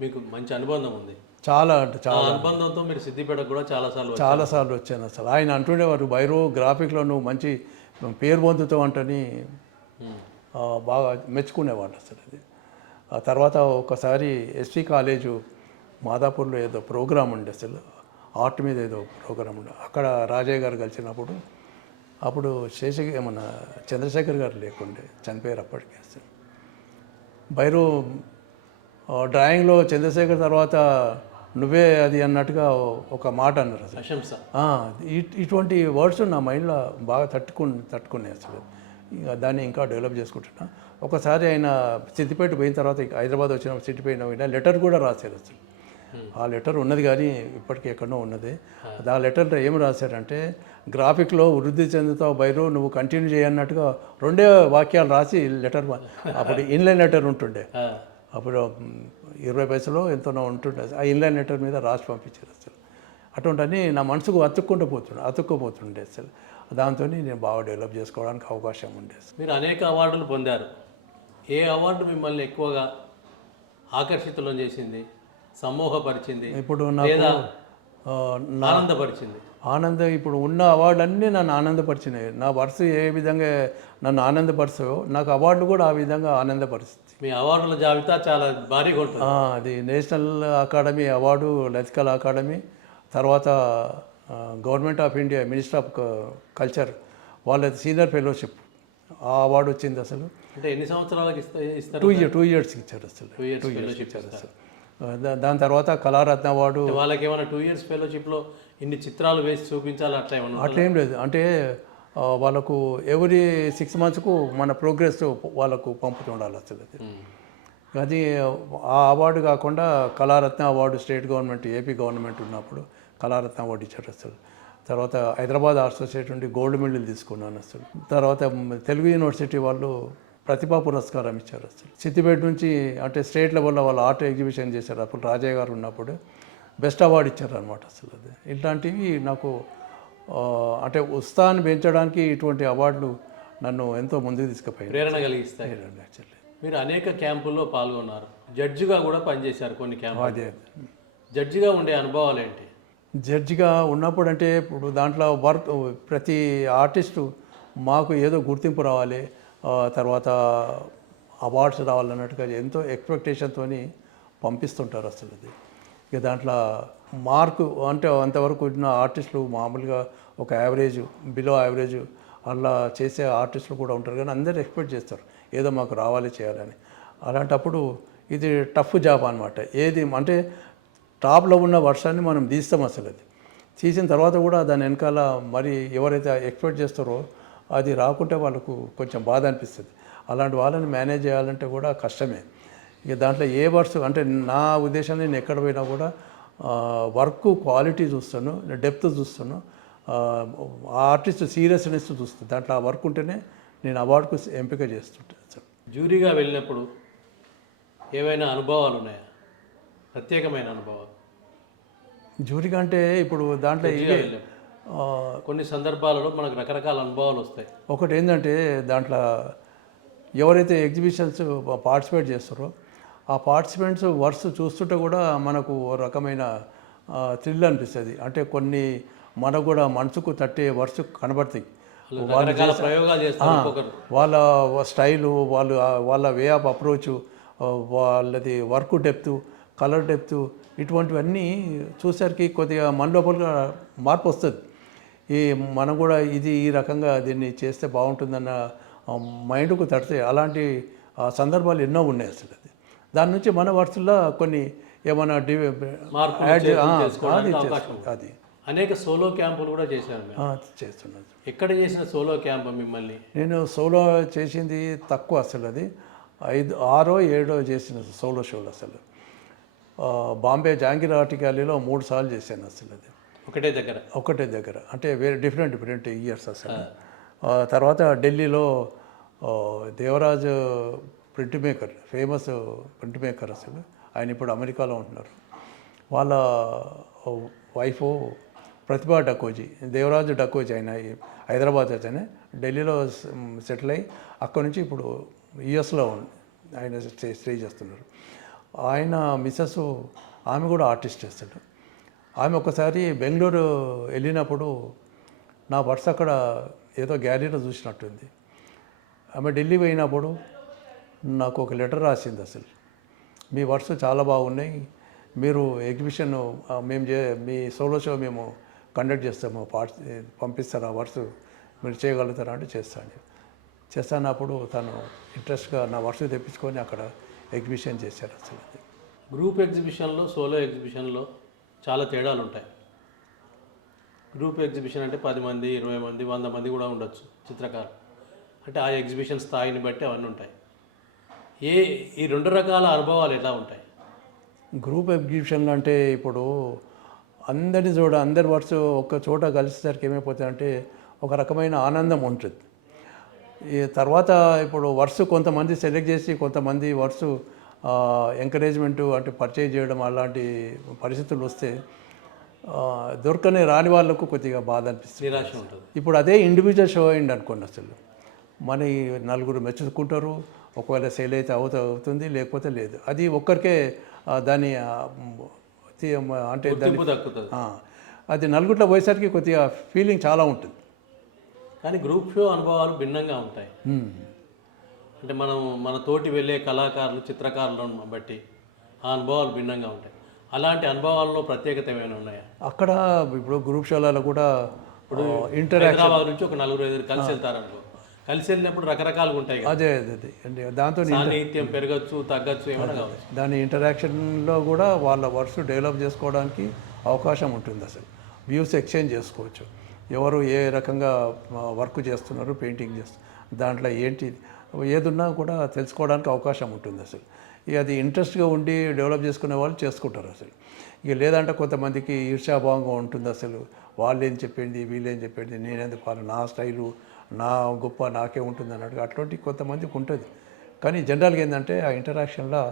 మీకు మంచి అనుబంధం ఉంది. చాలా అంటే చాలా అనుబంధంతో మీరు సిద్దిపేటకు కూడా చాలాసార్లు వచ్చాను. అసలు ఆయన అంటుండేవారు, భైరవ్ గ్రాఫిక్లో నువ్వు మంచి పేరు పొందుతావు అంటని బాగా మెచ్చుకునేవాడు. అసలు అది ఆ తర్వాత ఒకసారి ఎస్వి కాలేజు మాదాపూర్లో ఏదో ప్రోగ్రాం ఉండే, అసలు ఆర్ట్ మీద ఏదో ప్రోగ్రాం ఉండే, అక్కడ రాజయ్య గారు కలిసినప్పుడు అప్పుడు మన చంద్రశేఖర్ గారు లేకుండే, చనిపోయారు అప్పటికే. అసలు భైరవ్ డ్రాయింగ్లో చంద్రశేఖర్ తర్వాత నువ్వే అది అన్నట్టుగా ఒక మాట అన్నారు. అసలు ఇటువంటి వర్డ్స్ నా మైండ్లో బాగా తట్టుకున్నాయి. అసలు దాన్ని ఇంకా డెవలప్ చేసుకుంటున్నా. ఒకసారి ఆయన సిద్దిపేట పోయిన తర్వాత హైదరాబాద్ వచ్చిన సిద్దిపేట లెటర్ కూడా రాశారు. అసలు ఆ లెటర్ ఉన్నది కానీ ఇప్పటికీ ఎక్కడో ఉన్నది. ఆ లెటర్లో ఏం రాశారంటే, గ్రాఫిక్లో వృద్ధి చెందుతావు భైరవ్, నువ్వు కంటిన్యూ చేయన్నట్టుగా 2 వాక్యాలు రాసి లెటర్, అప్పుడు ఇన్లైన్ లెటర్ ఉంటుండే, అప్పుడు 20 పైసలు ఎంతనో ఉంటుండే, ఆ ఇన్లైన్ లెటర్ మీద రాసి పంపించారు. అసలు అటువంటివన్నీ నా మనసుకు అతుక్కుపోతుండే. అసలు దాంతో నేను బాగా డెవలప్ చేసుకోవడానికి అవకాశం ఉండేది. మీరు అనేక అవార్డులు పొందారు. ఏ అవార్డు మిమ్మల్ని ఎక్కువగా ఆకర్షితులను చేసింది, సమూహపరిచింది, ఇప్పుడు నాకు ఆనందపరిచింది? ఇప్పుడు ఉన్న అవార్డులన్నీ నన్ను ఆనందపరిచినాయి. నా వర్క్ ఏ విధంగా నన్ను ఆనందపరుస్తాయో నాకు అవార్డులు కూడా ఆ విధంగా ఆనందపరుస్తుంది. మీ అవార్డుల జాబితా చాలా భారీగా ఉంటుంది. అది నేషనల్ అకాడమీ అవార్డు, లలిత కళా అకాడమీ, తర్వాత government of India minister of culture వాళ్ళది సీనియర్ ఫెలోషిప్, ఆ అవార్డు వచ్చింది. అసలు అంటే ఎన్ని సంవత్సరాలకు ఇస్తారు? 2 ఇయర్స్కి ఇచ్చారు. అసలు 2 ఇయర్స్ ఇచ్చారు. అసలు దాని తర్వాత కళారత్న అవార్డు. వాళ్ళకి ఏమైనా 2 ఇయర్స్ ఫెలోషిప్లో ఇన్ని చిత్రాలు వేసి చూపించాలి అట్లా ఏమన్నా? అట్లా ఏం లేదు. అంటే వాళ్ళకు ఎవ్రీ 6 మంత్స్కు మన ప్రోగ్రెస్ వాళ్ళకు పంపుతూ ఉండాలి. అసలు అది ఆ అవార్డు కాకుండా Kalaratna award state government, AP government ఉన్నప్పుడు కళారత్న అవార్డు ఇచ్చారు. అసలు తర్వాత హైదరాబాద్ ఆర్ట్స్ సొసైటీ నుండి గోల్డ్ మెడల్ తీసుకున్నాను. అసలు తర్వాత తెలుగు యూనివర్సిటీ వాళ్ళు ప్రతిభా పురస్కారం ఇచ్చారు. అసలు సిద్దిపేట నుంచి అంటే స్టేట్ లెవెల్లో వాళ్ళు ఆర్ట్ ఎగ్జిబిషన్ చేశారు. అప్పుడు రాజయ్య గారు ఉన్నప్పుడు బెస్ట్ అవార్డు ఇచ్చారు అనమాట. అసలు అది ఇట్లాంటివి నాకు అంటే ఉత్సాహాన్ని పెంచడానికి ఇటువంటి అవార్డులు నన్ను ఎంతో ముందుకు తీసుకుపోయాయి ప్రేరణ కలిగిస్తాయి. యాక్చువల్లీ. మీరు అనేక క్యాంపుల్లో పాల్గొన్నారు, జడ్జిగా కూడా పనిచేశారు కొన్ని క్యాంపు. అదే జడ్జిగా ఉండే అనుభవాలు ఏంటి? జడ్జిగా ఉన్నప్పుడు అంటే ఇప్పుడు దాంట్లో వర్క్ ప్రతి ఆర్టిస్టు మాకు ఏదో గుర్తింపు రావాలి, తర్వాత అవార్డ్స్ రావాలన్నట్టుగా ఎంతో ఎక్స్పెక్టేషన్తో పంపిస్తుంటారు అసలు. అది ఇక దాంట్లో మార్కు అంటే అంతవరకు ఉన్న ఆర్టిస్టులు మామూలుగా ఒక యావరేజ్, బిలో యావరేజ్ అలా చేసే ఆర్టిస్టులు కూడా ఉంటారు, కానీ అందరూ ఎక్స్పెక్ట్ చేస్తారు ఏదో మాకు రావాలి చేయాలని. అలాంటప్పుడు ఇది టఫ్ జాబ్ అనమాట. ఏది అంటే టాప్లో ఉన్న వర్షాన్ని మనం తీస్తాం అసలు. అది తీసిన తర్వాత కూడా దాని వెనకాల మరి ఎవరైతే ఎక్స్పెక్ట్ చేస్తారో అది రాకుంటే వాళ్ళకు కొంచెం బాధ అనిపిస్తుంది. అలాంటి వాళ్ళని మేనేజ్ చేయాలంటే కూడా కష్టమే. ఇక దాంట్లో ఏ వర్క్స్ అంటే నా ఉద్దేశంలో నేను ఎక్కడ పోయినా కూడా వర్క్ క్వాలిటీ చూస్తాను, డెప్త్ చూస్తాను, ఆ ఆర్టిస్ట్ సీరియస్నెస్ చూస్తాను. దాంట్లో ఆ వర్క్ ఉంటేనే నేను అవార్డుకు ఎంపిక చేస్తుంటాను సార్. జ్యూరీగా వెళ్ళినప్పుడు ఏవైనా అనుభవాలు ఉన్నాయా, ప్రత్యేకమైన అనుభవాలు? జ్యూరీగా అంటే ఇప్పుడు దాంట్లో ఇవే కొన్ని సందర్భాలలో మనకు రకరకాల అనుభవాలు వస్తాయి. ఒకటి ఏంటంటే దాంట్లో ఎవరైతే ఎగ్జిబిషన్స్ పార్టిసిపేట్ చేస్తారో ఆ పార్టిసిపెంట్స్ వర్క్స్ చూస్తుంటే కూడా మనకు ఓ రకమైన థ్రిల్ అనిపిస్తుంది. అంటే కొన్ని మనకు కూడా మనసుకు తట్టే వర్క్స్ కనబడతాయి. రకరకాల ప్రయోగాలు చేస్తారు, వాళ్ళ స్టైలు, వాళ్ళ వే ఆఫ్ అప్రోచ్, వాళ్ళది వర్క్ డెప్త్, కలర్ డెప్త్, ఇటువంటివన్నీ చూసరికి కొద్దిగా మన లోపల మార్పు వస్తుంది. మనం కూడా ఇది ఈ రకంగా దీన్ని చేస్తే బాగుంటుందన్న మైండ్కు తడితే అలాంటి సందర్భాలు ఎన్నో ఉన్నాయి అసలు. అది దాని నుంచి మన వర్క్స్లో కొన్ని ఏమైనా అది అనేక సోలో క్యాంపులు కూడా చేశారు. చేస్తున్నాను. ఎక్కడ చేసిన సోలో క్యాంప్ మిమ్మల్ని? నేను సోలో చేసింది తక్కువ అసలు. అది 5, 6, 7 చేసిన సోలో షోలు అసలు. బాంబే జాంగీర్ ఆర్ట్ గ్యాలరీలో 3 సార్లు చేశాను అసలు. అది ఒకటే దగ్గర అంటే వేరే డిఫరెంట్ ఇయర్స్ అసలు. తర్వాత ఢిల్లీలో Devraj print maker, famous print maker అసలు. ఆయన ఇప్పుడు అమెరికాలో ఉంటున్నారు. వాళ్ళ వైఫ్ ప్రతిభా డకోజీ, దేవరాజు డకోజీ, ఆయన హైదరాబాద్ అతనే ఢిల్లీలో సెటిల్ అయ్యి అక్కడ నుంచి ఇప్పుడు యుఎస్లో ఆయన స్టే చేస్తున్నారు. ఆయన మిస్సెస్ ఆమె కూడా ఆర్టిస్ట్ చేస్తాడు. ఆమె ఒకసారి బెంగళూరు వెళ్ళినప్పుడు నా వర్క్స్ అక్కడ ఏదో గ్యాలరీలో చూసినట్టుంది. ఆమె ఢిల్లీ పోయినప్పుడు నాకు ఒక లెటర్ రాసింది అసలు. మీ వర్క్స్ చాలా బాగున్నాయి, మీరు ఎగ్జిబిషన్ మీ సోలో షో మేము కండక్ట్ చేస్తాము, పంపిస్తారు, ఆ వర్క్స్ మీరు చేయగలుగుతారా అంటే చేస్తానప్పుడు తను ఇంట్రెస్ట్గా నా వర్క్స్ తెప్పించుకొని అక్కడ ఎగ్జిబిషన్ చేశారు అసలు. గ్రూప్ ఎగ్జిబిషన్లో, సోలో ఎగ్జిబిషన్లో చాలా తేడాలు ఉంటాయి. గ్రూప్ ఎగ్జిబిషన్ అంటే 10 మంది, 20 మంది, 100 మంది కూడా ఉండొచ్చు చిత్రకారులు. అంటే ఆ ఎగ్జిబిషన్ స్థాయిని బట్టి అవన్నీ ఉంటాయి. ఈ 2 రకాల అనుభవాలు ఎలా ఉంటాయి? గ్రూప్ ఎగ్జిబిషన్లు అంటే ఇప్పుడు అందరి వర్క్స్ ఒక చోట కలిసేసరికి ఏమైపోతాయంటే ఒక రకమైన ఆనందం ఉంటుంది. ఈ తర్వాత ఇప్పుడు వర్క్స్ కొంతమంది సెలెక్ట్ చేసి కొంతమంది వర్క్స్ ఎంకరేజ్మెంటు అంటే పర్చేజ్ చేయడం అలాంటి పరిస్థితులు వస్తే దొరకని రాని వాళ్ళకు కొద్దిగా బాధ అనిపిస్తుంది, నిరాశ ఉంటుంది. ఇప్పుడు అదే ఇండివిజువల్ షో అయింది అనుకోండి, అసలు మన 4 మెచ్చుకుంటారు, ఒకవేళ సేల్ అయితే అవుతుంది, లేకపోతే లేదు. అది ఒక్కరికే దాని అంటే అది నలుగురిలో పోయేసరికి కొద్దిగా ఫీలింగ్ చాలా ఉంటుంది. కానీ గ్రూప్ షో అనుభవాలు భిన్నంగా ఉంటాయి. అంటే మన తోటి వెళ్ళే కళాకారులు, చిత్రకారులను బట్టి ఆ అనుభవాలు భిన్నంగా ఉంటాయి. అలాంటి అనుభవాల్లో ప్రత్యేకత ఏమైనా ఉన్నాయా? అక్కడ ఇప్పుడు గ్రూప్ షోలలో కూడా ఇప్పుడు హైదరాబాద్ నుంచి ఒక 4-5 కలిసి వెళ్తారనుకో, కలిసి వెళ్ళినప్పుడు రకరకాలుగా ఉంటాయి. అదే అంటే దాంతో సాన్నిహిత్యం పెరగచ్చు, తగ్గచ్చు, ఏమైనా కావచ్చు. దాని ఇంటరాక్షన్లో కూడా వాళ్ళ వర్క్స్ డెవలప్ చేసుకోవడానికి అవకాశం ఉంటుంది. అసలు వ్యూస్ ఎక్స్చేంజ్ చేసుకోవచ్చు, ఎవరు ఏ రకంగా వర్క్ చేస్తున్నారు, పెయింటింగ్ చేస్తున్నారు, దాంట్లో ఏంటి ఏదున్నా కూడా తెలుసుకోవడానికి అవకాశం ఉంటుంది. అసలు ఇక అది ఇంట్రెస్ట్గా ఉండి డెవలప్ చేసుకునే వాళ్ళు చేసుకుంటారు. అసలు ఇక లేదంటే కొంతమందికి ఈర్ష్యాభావంగా ఉంటుంది. అసలు వాళ్ళు ఏం చెప్పింది, వీళ్ళు ఏం చెప్పింది, నేనెందుకు వాళ్ళు, నా స్టైలు, నా గొప్ప నాకే ఉంటుంది అన్నట్టుగా అట్లాంటి కొంతమందికి ఉంటుంది. కానీ జనరల్గా ఏంటంటే ఆ ఇంటరాక్షన్లో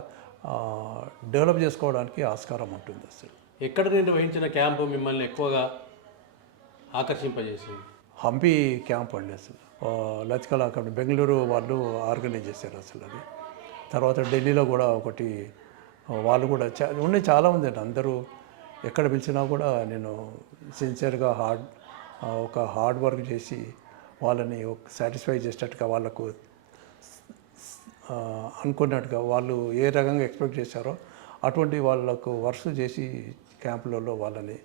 డెవలప్ చేసుకోవడానికి ఆస్కారం ఉంటుంది. అసలు ఎక్కడ నిర్వహించిన క్యాంపు మిమ్మల్ని ఎక్కువగా ఆకర్షింపజేసింది? హంపి క్యాంప్ అండి అసలు. లతికల అక్కడ బెంగళూరు వాళ్ళు ఆర్గనైజ్ చేశారు అసలు అది. తర్వాత ఢిల్లీలో కూడా ఒకటి వాళ్ళు కూడా ఉన్నాయి చాలామంది అండి. అందరూ ఎక్కడ పిలిచినా కూడా నేను సిన్సియర్గా ఒక హార్డ్ వర్క్ చేసి వాళ్ళని సాటిస్ఫై చేసేటట్టుగా వాళ్ళకు అనుకున్నట్టుగా వాళ్ళు ఏ రకంగా ఎక్స్పెక్ట్ చేశారో అటువంటి వాళ్ళకు వర్క్ చేసి క్యాంపులలో వాళ్ళని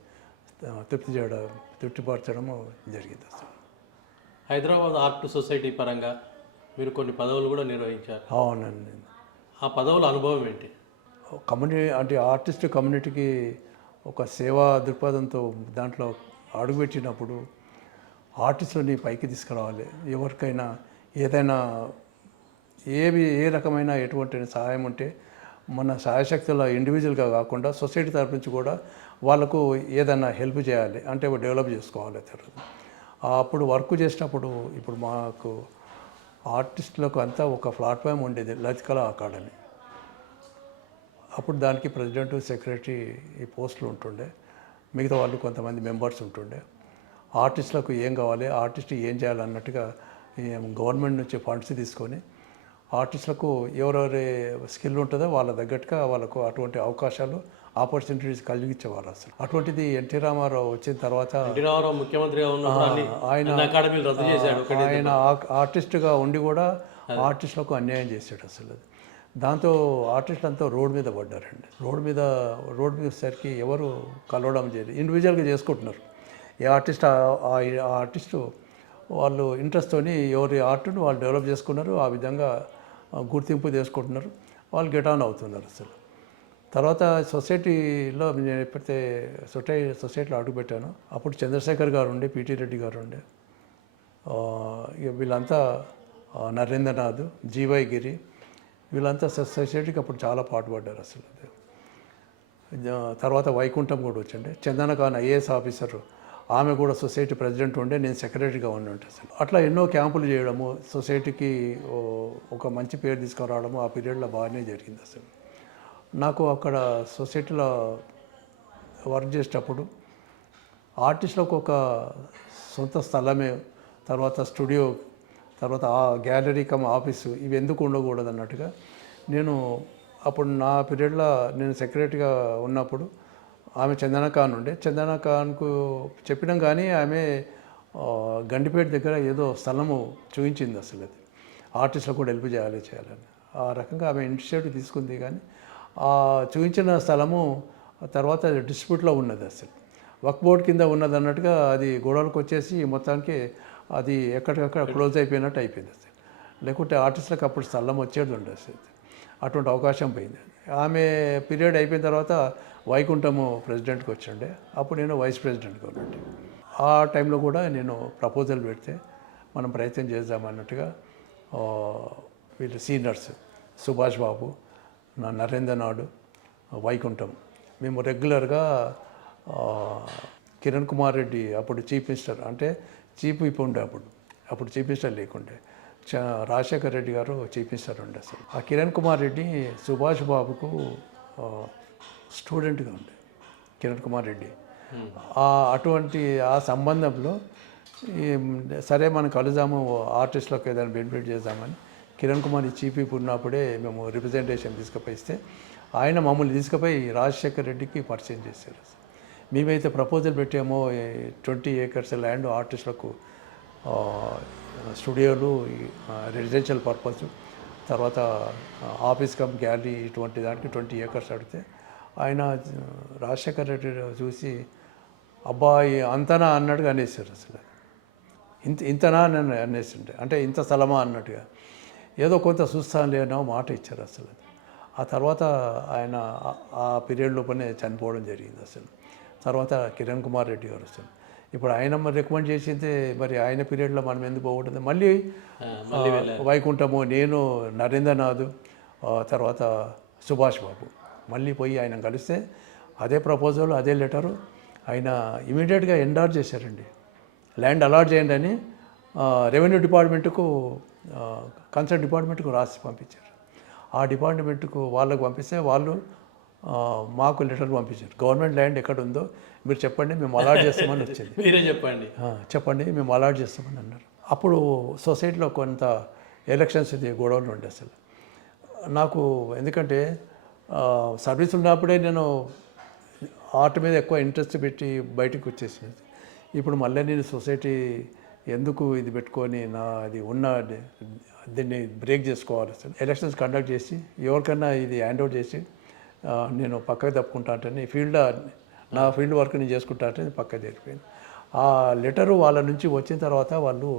తృప్తిపరచడము జరిగింది అసలు. హైదరాబాద్ ఆర్ట్ సొసైటీ పరంగా మీరు కొన్ని పదవులు కూడా నిర్వహించారు. అవునండి. ఆ పదవుల అనుభవం ఏంటి? కమ్యూనిటీ అంటే ఆర్టిస్ట్ కమ్యూనిటీకి ఒక సేవా దృక్పథంతో దాంట్లో అడుగుపెట్టినప్పుడు ఆర్టిస్టులని పైకి తీసుకురావాలి. ఎవరికైనా ఏదైనా ఏ రకమైన ఎటువంటి సహాయం ఉంటే మన సహాయశక్తుల ఇండివిజువల్గా కాకుండా సొసైటీ తరపు నుంచి కూడా వాళ్ళకు ఏదైనా హెల్ప్ చేయాలి, అంటే డెవలప్ చేసుకోవాలి. అప్పుడు వర్క్ చేసినప్పుడు ఇప్పుడు మాకు ఆర్టిస్టులకు అంతా ఒక ప్లాట్ఫామ్ ఉండేది, లతికల అకాడమీ. అప్పుడు దానికి ప్రెసిడెంట్, సెక్రటరీ ఈ పోస్టులు ఉంటుండే, మిగతా వాళ్ళు కొంతమంది మెంబర్స్ ఉంటుండే. ఆర్టిస్టులకు ఏం కావాలి, ఆర్టిస్ట్ ఏం చేయాలన్నట్టుగా గవర్నమెంట్ నుంచి ఫండ్స్ తీసుకొని ఆర్టిస్టులకు ఎవరెవరి స్కిల్ ఉంటుందో వాళ్ళ తగ్గట్టుగా వాళ్ళకు అటువంటి అవకాశాలు, ఆపర్చునిటీస్ కలిగించేవారు అసలు. అటువంటిది ఎన్టీ రామారావు వచ్చిన తర్వాత ముఖ్యమంత్రిగా ఆయన ఆర్టిస్ట్గా ఉండి కూడా ఆర్టిస్టులకు అన్యాయం చేశాడు అసలు. దాంతో ఆర్టిస్టులు అంతా రోడ్డు మీద పడ్డారండి. రోడ్డు మీద వచ్చేసరికి ఎవరు కలవడం చేయలేదు, ఇండివిజువల్గా చేసుకుంటున్నారు. ఏ ఆర్టిస్ట్ ఆ ఆర్టిస్టు వాళ్ళు ఇంట్రెస్ట్తోని ఎవరి ఆర్ట్ను వాళ్ళు డెవలప్ చేసుకున్నారు, ఆ విధంగా గుర్తింపు చేసుకుంటున్నారు, వాళ్ళు గెట్ ఆన్ అవుతున్నారు అసలు. తర్వాత సొసైటీలో నేను ఎప్పుడైతే సొసైటీలో అడుగుపెట్టానో అప్పుడు చంద్రశేఖర్ గారు ఉండే, పిటి రెడ్డి గారు ఉండే, వీళ్ళంతా నరేంద్రనాథ్, జీవై గిరి, వీళ్ళంతా సొసైటీకి అప్పుడు చాలా పాటుపడ్డారు అసలు. తర్వాత వైకుంఠం కూడా వచ్చిండే, చందన ఖాన్ ఐఏఎస్ ఆఫీసరు, ఆమె కూడా సొసైటీ ప్రెసిడెంట్ ఉండే, నేను సెక్రటరీగా ఉండే అసలు. అట్లా ఎన్నో క్యాంపులు చేయడము, సొసైటీకి ఒక మంచి పేరు తీసుకురావడము ఆ పీరియడ్లో బాగానే జరిగింది అసలు. నాకు అక్కడ సొసైటీలో వర్క్ చేసేటప్పుడు ఆర్టిస్టులకు ఒక సొంత స్థలమే, తర్వాత స్టూడియో, తర్వాత ఆ గ్యాలరీ కమ్ ఆఫీసు, ఇవి ఎందుకు ఉండకూడదు అన్నట్టుగా నేను అప్పుడు నా పీరియడ్లో నేను సెక్రటరీగా ఉన్నప్పుడు ఆమె చందన ఖాన్ ఉండే, చందన ఖాన్కు చెప్పినాం కానీ ఆమె గండిపేట దగ్గర ఏదో స్థలము చూపించింది అసలు. అది ఆర్టిస్టులకు కూడా హెల్ప్ చేయాలని ఆ రకంగా ఆమె ఇనిషియేటివ్ తీసుకుంది. కానీ ఆ చూపించిన స్థలము తర్వాత డిస్ప్యూట్లో ఉన్నది అసలు, వక్ఫ్ బోర్డ్ కింద ఉన్నది అన్నట్టుగా అది గొడవలకు వచ్చేసి మొత్తానికి అది ఎక్కడికక్కడ క్లోజ్ అయిపోయినట్టు అయిపోయింది అసలు. లేకుంటే ఆర్టిస్టులకు అప్పుడు స్థలం వచ్చేది ఉండదు అసలు. అటువంటి అవకాశం పోయింది. ఆమె పీరియడ్ అయిపోయిన తర్వాత వైకుంఠము ప్రెసిడెంట్కి వచ్చిండే, అప్పుడు నేను వైస్ ప్రెసిడెంట్గా ఉన్నట్టు. ఆ టైంలో కూడా నేను ప్రపోజల్ పెడితే మనం ప్రయత్నం చేద్దామన్నట్టుగా వీళ్ళు సీనియర్స్ సుభాష్ బాబు, నరేంద్రనాథ్, వైకుంఠం, మేము రెగ్యులర్గా కిరణ్ కుమార్ రెడ్డి అప్పుడు చీఫ్ మినిస్టర్, అంటే చీఫ్ ఇప్పుడు ఉండే, అప్పుడు చీఫ్ మినిస్టర్ లేకుండే, రాజశేఖర్ రెడ్డి గారు చీఫ్ మినిస్టర్ ఉండే అసలు. ఆ కిరణ్ కుమార్ రెడ్డి సుభాష్ బాబుకు స్టూడెంట్గా ఉండే కిరణ్ కుమార్ రెడ్డి. అటువంటి ఆ సంబంధంలో సరే మనం కలుద్దాము, ఆర్టిస్టులకు ఏదైనా బెనిఫిట్ చేద్దామని కిరణ్ కుమార్ చీఫ్ ఉన్నప్పుడే మేము రిప్రజెంటేషన్ తీసుకుపోయిస్తే ఆయన మమ్మల్ని తీసుకుపోయి రాజశేఖర్ రెడ్డికి పరిచయం చేశారు. మేమైతే ప్రపోజల్ పెట్టామో 20 acres ల్యాండ్ ఆర్టిస్టులకు స్టూడియోలు, రెసిడెన్షియల్ పర్పస్, తర్వాత ఆఫీస్ కమ్ గ్యాలరీ, ఇటువంటి దానికి 20 acres అడిగితే ఆయన రాజశేఖర్ రెడ్డి చూసి అబ్బాయి అంతనా అన్నట్టుగా అనేసారు అసలు. ఇంతనా అని అనేసిండే, అంటే ఇంత స్థలమా అన్నట్టుగా, ఏదో కొంత చూస్తాను లేనో మాట ఇచ్చారు అసలు. ఆ తర్వాత ఆయన ఆ పీరియడ్ లోపలనే చనిపోవడం జరిగింది అసలు. తర్వాత కిరణ్ కుమార్ రెడ్డి గారు అసలు. ఇప్పుడు ఆయన మరి రికమెండ్ చేసిందే, మరి ఆయన పీరియడ్లో మనం ఎందుకు పోకూడదు. మళ్ళీ వైకుంఠము, నేను, నరేంద్రనాథ్, తర్వాత సుభాష్ బాబు మళ్ళీ పోయి ఆయన కలిస్తే అదే ప్రపోజల్, అదే లెటరు ఆయన ఇమీడియట్గా ఎండార్జ్ చేశారండి. ల్యాండ్ అలాట్ చేయండి అని రెవెన్యూ డిపార్ట్మెంట్కు, కన్సర్న్ డిపార్ట్మెంట్కు రాసి పంపించారు. ఆ డిపార్ట్మెంట్కు వాళ్ళకు పంపిస్తే వాళ్ళు మాకు లెటర్ పంపించారు, గవర్నమెంట్ ల్యాండ్ ఎక్కడ ఉందో మీరు చెప్పండి, మేము అలాట్ చేస్తామని వచ్చింది. మీరే చెప్పండి. చెప్పండి మేము అలాట్ చేస్తామని అన్నారు. అప్పుడు సొసైటీలో కొంత ఎలక్షన్స్ ఇది గొడవలు ఉండే అసలు నాకు. ఎందుకంటే సర్వీస్ ఉన్నప్పుడే నేను ఆర్ట్ మీద ఎక్కువ ఇంట్రెస్ట్ పెట్టి బయటకు వచ్చేసినది. ఇప్పుడు మళ్ళీ నేను సొసైటీ ఎందుకు ఇది పెట్టుకొని అది ఉన్న దీన్ని బ్రేక్ చేసుకోవాలి అసలు. ఎలక్షన్స్ కండక్ట్ చేసి ఎవరికన్నా ఇది హ్యాండ్ ఓవర్ చేసి నేను పక్కకు తప్పుకుంటా అంటే నా ఫీల్డ్ వర్క్ నేను చేసుకుంటా అంటే పక్కకు జరిగిపోయింది. ఆ లెటరు వాళ్ళ నుంచి వచ్చిన తర్వాత వాళ్ళు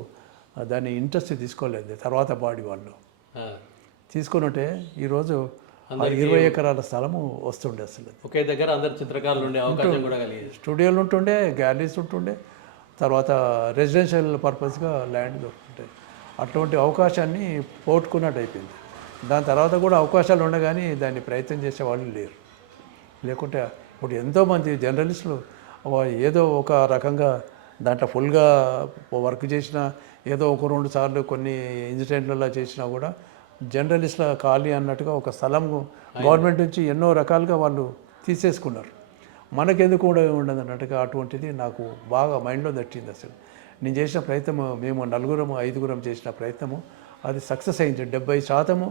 దాన్ని ఇంట్రెస్ట్ తీసుకోలేదు. తర్వాత బాడీ వాళ్ళు తీసుకొని ఉంటే ఈరోజు 20 ఎకరాల స్థలము వస్తుండే అసలు. ఒకే దగ్గర అందరు చిత్రకారులు ఉండే అవకాశం కూడా కలిగేది. స్టూడియోలు ఉంటుండే, గ్యాలరీస్ ఉంటుండే, తర్వాత రెసిడెన్షియల్ పర్పస్గా ల్యాండ్ దొరుకుతుంటాయి. అటువంటి అవకాశాన్ని పోగొట్టుకున్నట్టు అయిపోయింది. దాని తర్వాత కూడా అవకాశాలు ఉండే కానీ దాన్ని ప్రయత్నం చేసే వాళ్ళు లేరు. లేకుంటే ఇప్పుడు ఎంతోమంది జర్నలిస్టులు ఏదో ఒక రకంగా దాంట్లో ఫుల్గా వర్క్ చేసినా, ఏదో 1-2 సార్లు కొన్ని ఇన్సిడెంట్లలో చేసినా కూడా జర్నలిస్టుల ఖాళీ అన్నట్టుగా ఒక స్థలం గవర్నమెంట్ నుంచి ఎన్నో రకాలుగా వాళ్ళు తీసేసుకున్నారు. మనకెందుకు కూడా ఉండదు అన్నట్టుగా అటువంటిది నాకు బాగా మైండ్లో తట్టింది అసలు. నేను చేసిన ప్రయత్నము, మేము 4-5 చేసిన ప్రయత్నము అది సక్సెస్ అయింది. 70%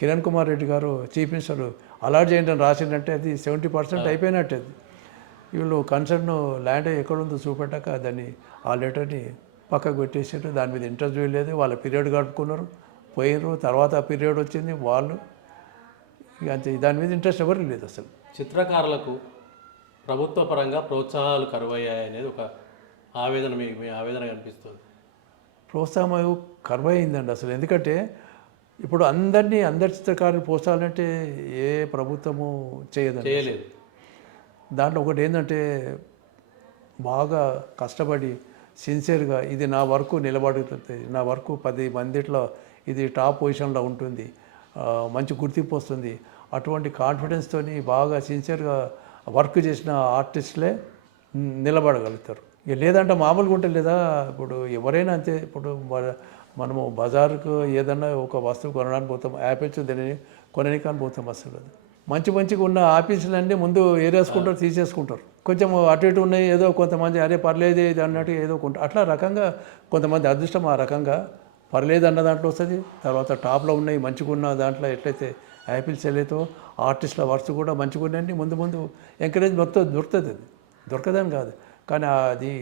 కిరణ్ కుమార్ రెడ్డి గారు చీఫ్ మినిస్టర్ అలాట్ చేయండి అని రాసిందంటే అది 70% అయిపోయినట్టు. అది వీళ్ళు కన్సర్న్ ల్యాండ్ ఎక్కడుందో చూపెట్టాక దాన్ని ఆ లెటర్ని పక్కకు పెట్టేసారు. దాని మీద ఇంట్రెస్ట్ లేదు. వాళ్ళ పీరియడ్ గడుపుకున్నారు, పోయినారు. తర్వాత ఆ పీరియడ్ వచ్చింది, వాళ్ళు ఇక అంతే. దాని మీద ఇంట్రెస్ట్ ఎవరికి లేదు అసలు. చిత్రకారులకు ప్రభుత్వ పరంగా ప్రోత్సాహాలు కరువయ్యాయి అనేది ఒక ఆవేదన, మీ ఆవేదన కనిపిస్తుంది. ప్రోత్సాహం కరువైందండి అసలు. ఎందుకంటే ఇప్పుడు అందరి చిత్రకారులు ప్రోత్సాహాలంటే ఏ ప్రభుత్వము చేయలేదు. దాంట్లో ఒకటి ఏంటంటే బాగా కష్టపడి సిన్సియర్గా ఇది నా వర్క్ నిలబడుతుంది, నా వర్క్ 10 మందిలో ఇది టాప్ పొజిషన్లో ఉంటుంది, మంచి గుర్తింపు వస్తుంది, అటువంటి కాన్ఫిడెన్స్తో బాగా సిన్సియర్గా వర్క్ చేసిన ఆర్టిస్టులే నిలబడగలుగుతారు. ఇక లేదంటే మామూలుగా ఉంటే లేదా. ఇప్పుడు ఎవరైనా అంతే. ఇప్పుడు మనము బజారుకు ఏదన్నా ఒక వస్తువు కొనడానికి పోతాం, యాపిల్స్ దాన్ని కొనడానికి పోతాం. అసలు మంచిగా ఉన్న ఆఫీసులన్నీ ముందు ఏరేసుకుంటారు, తీసేసుకుంటారు. కొంచెం అటు ఇటు ఉన్నాయి, ఏదో కొంతమంది అరే పర్లేదు ఇది అన్నట్టు ఏదో కొంటారు. అట్లా రకంగా కొంతమంది అదృష్టం ఆ రకంగా పర్లేదు అన్న దాంట్లో వస్తుంది. తర్వాత టాప్లో ఉన్నాయి మంచిగా ఉన్న దాంట్లో ఎట్లయితే యాపిల్స్ వెళ్ళేతో ఆర్టిస్టుల వర్క్స్ కూడా మంచిగా ఉన్నాయండి. ముందు ఎంకరేజ్ దొరుకుతుంది. అది దొరకదని కాదు, కానీ అది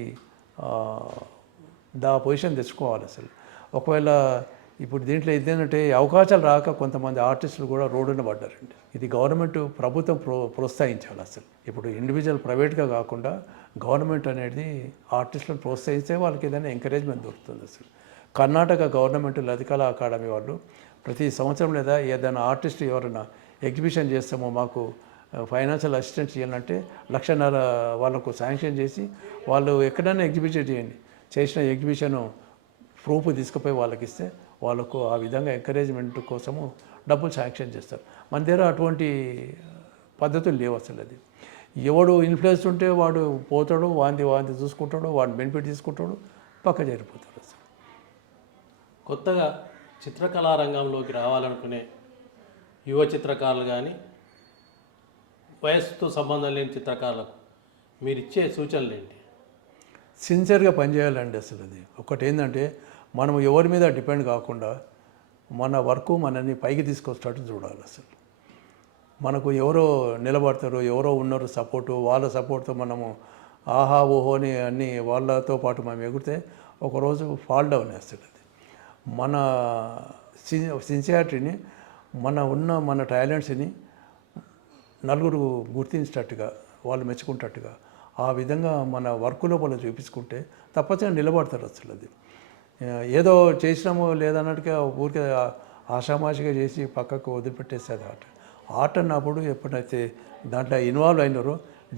పొజిషన్ తెచ్చుకోవాలి అసలు. ఒకవేళ ఇప్పుడు దీంట్లో ఇదేంటంటే అవకాశాలు రాక కొంతమంది ఆర్టిస్టులు కూడా రోడ్డున పడ్డారండి. ఇది గవర్నమెంట్ ప్రభుత్వం ప్రోత్సహించాలి అసలు. ఇప్పుడు ఇండివిజువల్ ప్రైవేట్గా కాకుండా గవర్నమెంట్ అనేది ఆర్టిస్టులను ప్రోత్సహిస్తే వాళ్ళకి ఏదైనా ఎంకరేజ్మెంట్ దొరుకుతుంది అసలు. కర్ణాటక గవర్నమెంట్ లలితకళా అకాడమీ వాళ్ళు ప్రతి సంవత్సరం లేదా ఏదైనా ఆర్టిస్ట్ ఎవరైనా ఎగ్జిబిషన్ చేస్తామో మాకు ఫైనాన్షియల్ అసిస్టెన్స్ చేయాలంటే 1.5 లక్ష వాళ్ళకు శాంక్షన్ చేసి వాళ్ళు ఎక్కడైనా ఎగ్జిబిషన్ చేయండి, చేసిన ఎగ్జిబిషను ప్రూఫ్ తీసుకుపోయి వాళ్ళకి ఇస్తే వాళ్ళకు ఆ విధంగా ఎంకరేజ్మెంట్ కోసము డబ్బులు శాంక్షన్ చేస్తారు. మన దగ్గర అటువంటి పద్ధతులు లేవు అసలు. అది ఎవడు ఇన్ఫ్లుయెన్స్ ఉంటే వాడు పోతాడు, వాంతి చూసుకుంటాడు, వాడిని బెనిఫిట్ తీసుకుంటాడు, పక్క జరిగిపోతాడు అసలు. కొత్తగా చిత్రకళా రంగంలోకి రావాలనుకునే యువ చిత్రకారులు కానీ వయస్సుతో సంబంధం లేని చిత్రకారులకు మీరు ఇచ్చే సూచనలు ఏంటి? సిన్సియర్గా పనిచేయాలండి అసలు. అది ఒకటి ఏంటంటే మనం ఎవరి మీద డిపెండ్ కాకుండా మన వర్క్ మనల్ని పైకి తీసుకొచ్చేటట్టు చూడాలి అసలు. మనకు ఎవరో నిలబడతారు, ఎవరో ఉన్నారు సపోర్టు, వాళ్ళ సపోర్ట్తో మనము ఆహా ఓహోని అన్నీ వాళ్ళతో పాటు మనం ఎగిరితే ఒకరోజు ఫాల్ డౌన్ వేస్తుంది. అది మన సిన్సియారిటీని మన టాలెంట్స్ని నలుగురు గుర్తించేటట్టుగా, వాళ్ళు మెచ్చుకుంటట్టుగా ఆ విధంగా మన వర్క్ లోపల చూపించుకుంటే తప్పనిసరిగా నిలబడతారు అసలు. అది ఏదో చేసినామో లేదన్నట్టుగా ఊరికే ఆషామాషిగా చేసి పక్కకు వదిలిపెట్టేసేది ఆర్ట్ అన్నప్పుడు ఎప్పుడైతే దాంట్లో ఇన్వాల్వ్ అయినారో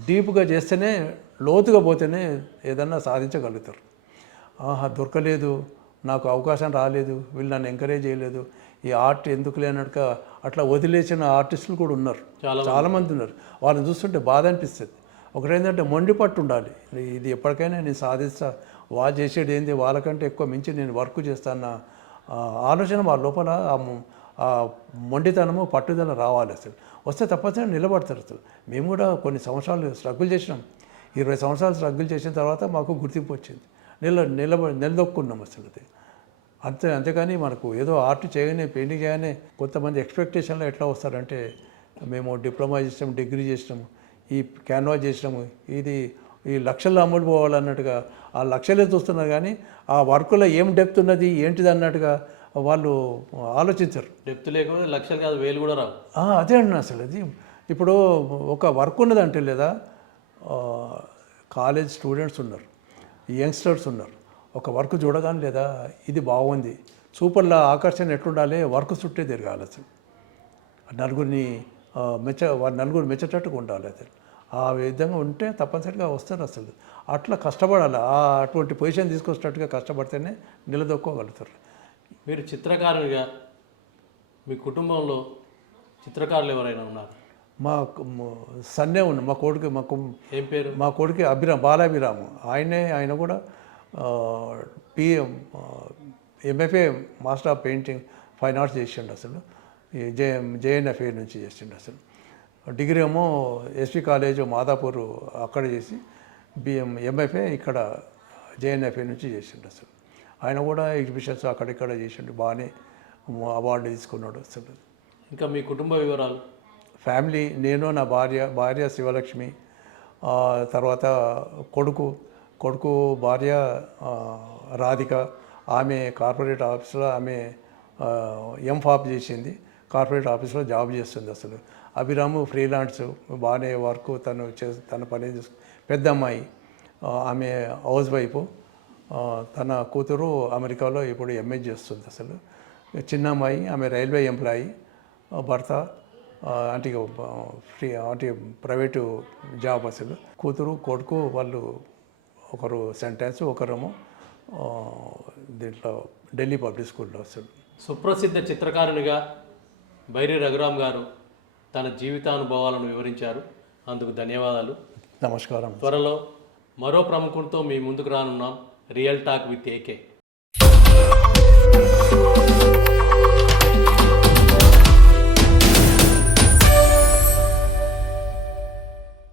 డీప్గా చేస్తేనే, లోతుగా పోతేనే ఏదన్నా సాధించగలుగుతారు. దొరకలేదు, నాకు అవకాశం రాలేదు, వీళ్ళు నన్ను ఎంకరేజ్ చేయలేదు, ఈ ఆర్ట్ ఎందుకు లేనట్టుగా అట్లా వదిలేసిన ఆర్టిస్టులు కూడా ఉన్నారు, చాలామంది ఉన్నారు. వాళ్ళని చూస్తుంటే బాధ అనిపిస్తుంది. ఒకటేంటంటే మొండి పట్టు ఉండాలి, ఇది ఎప్పటికైనా నేను సాధిస్తా, వాళ్ళు చేసేది ఏంది వాళ్ళకంటే ఎక్కువ మించి నేను వర్క్ చేస్తాన్న ఆలోచన వాళ్ళ లోపల ఆ మొండితనము పట్టుదల రావాలి అసలు. వస్తే తప్పనిసరిగా నిలబడతారు అసలు. మేము కూడా కొన్ని సంవత్సరాలు స్ట్రగుల్ చేసినాం. 20 సంవత్సరాలు స్ట్రగుల్ చేసిన తర్వాత మాకు గుర్తింపు వచ్చింది. నిలదొక్కున్నాం అసలు. అది అంతేకాని మనకు ఏదో ఆర్ట్ చేయగానే పెయింటింగ్ చేయగానే కొంతమంది ఎక్స్పెక్టేషన్లో ఎట్లా వస్తారంటే మేము డిప్లొమా చేసినాము, డిగ్రీ చేసినాము, ఈ క్యాన్వాస్ చేసినాము, ఇది ఈ లక్షల్లో అమ్ముడు పోవాలన్నట్టుగా ఆ లక్షలే చూస్తున్నారు. కానీ ఆ వర్క్లో ఏం డెప్త్ ఉన్నది ఏంటిది అన్నట్టుగా వాళ్ళు ఆలోచించరు. డెప్త్ లేకపోతే లక్షలు కాదు, వేలు కూడా రావు. అదే అండి అసలు. అది ఇప్పుడు ఒక వర్క్ ఉన్నదంటే లేదా కాలేజ్ స్టూడెంట్స్ ఉన్నారు, యంగ్స్టర్స్ ఉన్నారు, ఒక వర్క్ చూడగానే లేదా ఇది బాగుంది, సూపర్లా ఆకర్షణ ఎట్లుండాలి, వర్క్ చుట్టే తిరగాలి అసలు. నలుగురిని నలుగురు మెచ్చేటట్టుగా ఉండాలి అసలు. ఆ విధంగా ఉంటే తప్పనిసరిగా వస్తారు అసలు. అట్లా కష్టపడాలి. అటువంటి పొజిషన్ తీసుకొచ్చినట్టుగా కష్టపడితేనే నిలదొక్కోగలుగుతారు. మీరు చిత్రకారునిగా మీ కుటుంబంలో చిత్రకారులు ఎవరైనా ఉన్నారు? మా సన్నే ఉన్న మా కొడుకు ఏం పేరు? మా కొడుకు బాలాభిరాము. ఆయన కూడా MFA master of painting fine arts చేసిండు అసలు. జేఎన్ఎఫ్ఏ నుంచి చేసిండు అసలు. డిగ్రీ ఏమో ఎస్వి కాలేజ్ మాదాపూర్ అక్కడ చేసి ఎంఎఫ్ఏ ఇక్కడ జేఎన్ఎఫ్ఏ నుంచి చేసిండు అసలు. ఆయన కూడా ఎగ్జిబిషన్స్ అక్కడిక్కడ చేసిండు, బాగానే అవార్డు తీసుకున్నాడు అసలు. ఇంకా మీ కుటుంబ వివరాలు? ఫ్యామిలీ, నేను, నా భార్య శివలక్ష్మి, తర్వాత కొడుకు భార్య రాధిక. ఆమె కార్పొరేట్ ఆఫీస్లో ఆమె ఎంఫాప్ చేసింది, కార్పొరేట్ ఆఫీస్లో జాబ్ చేస్తుంది అసలు. అభిరాము ఫ్రీలాన్స్, బాగానే వర్క్ తన పని పెద్ద అమ్మాయి ఆమె హౌస్ వైఫ్, తన కూతురు అమెరికాలో ఇప్పుడు ఎంఏ చేస్తుంది అసలు. చిన్న అమ్మాయి ఆమె రైల్వే ఎంప్లాయీ, భర్త ప్రైవేటు జాబ్ అసలు. కూతురు కొడుకు వాళ్ళు ఒకరు సెంటెన్స్, ఒకరేమో దీంట్లో ఢిల్లీ పబ్లిక్ స్కూల్లో అసలు. సుప్రసిద్ధ చిత్రకారునిగా బైరి రఘురామ్ గారు తన జీవితానుభవాలను వివరించారు. అందుకు ధన్యవాదాలు. నమస్కారం. త్వరలో మరో ప్రముఖుడితో మీ ముందుకు రానున్నాం. Real talk with AK.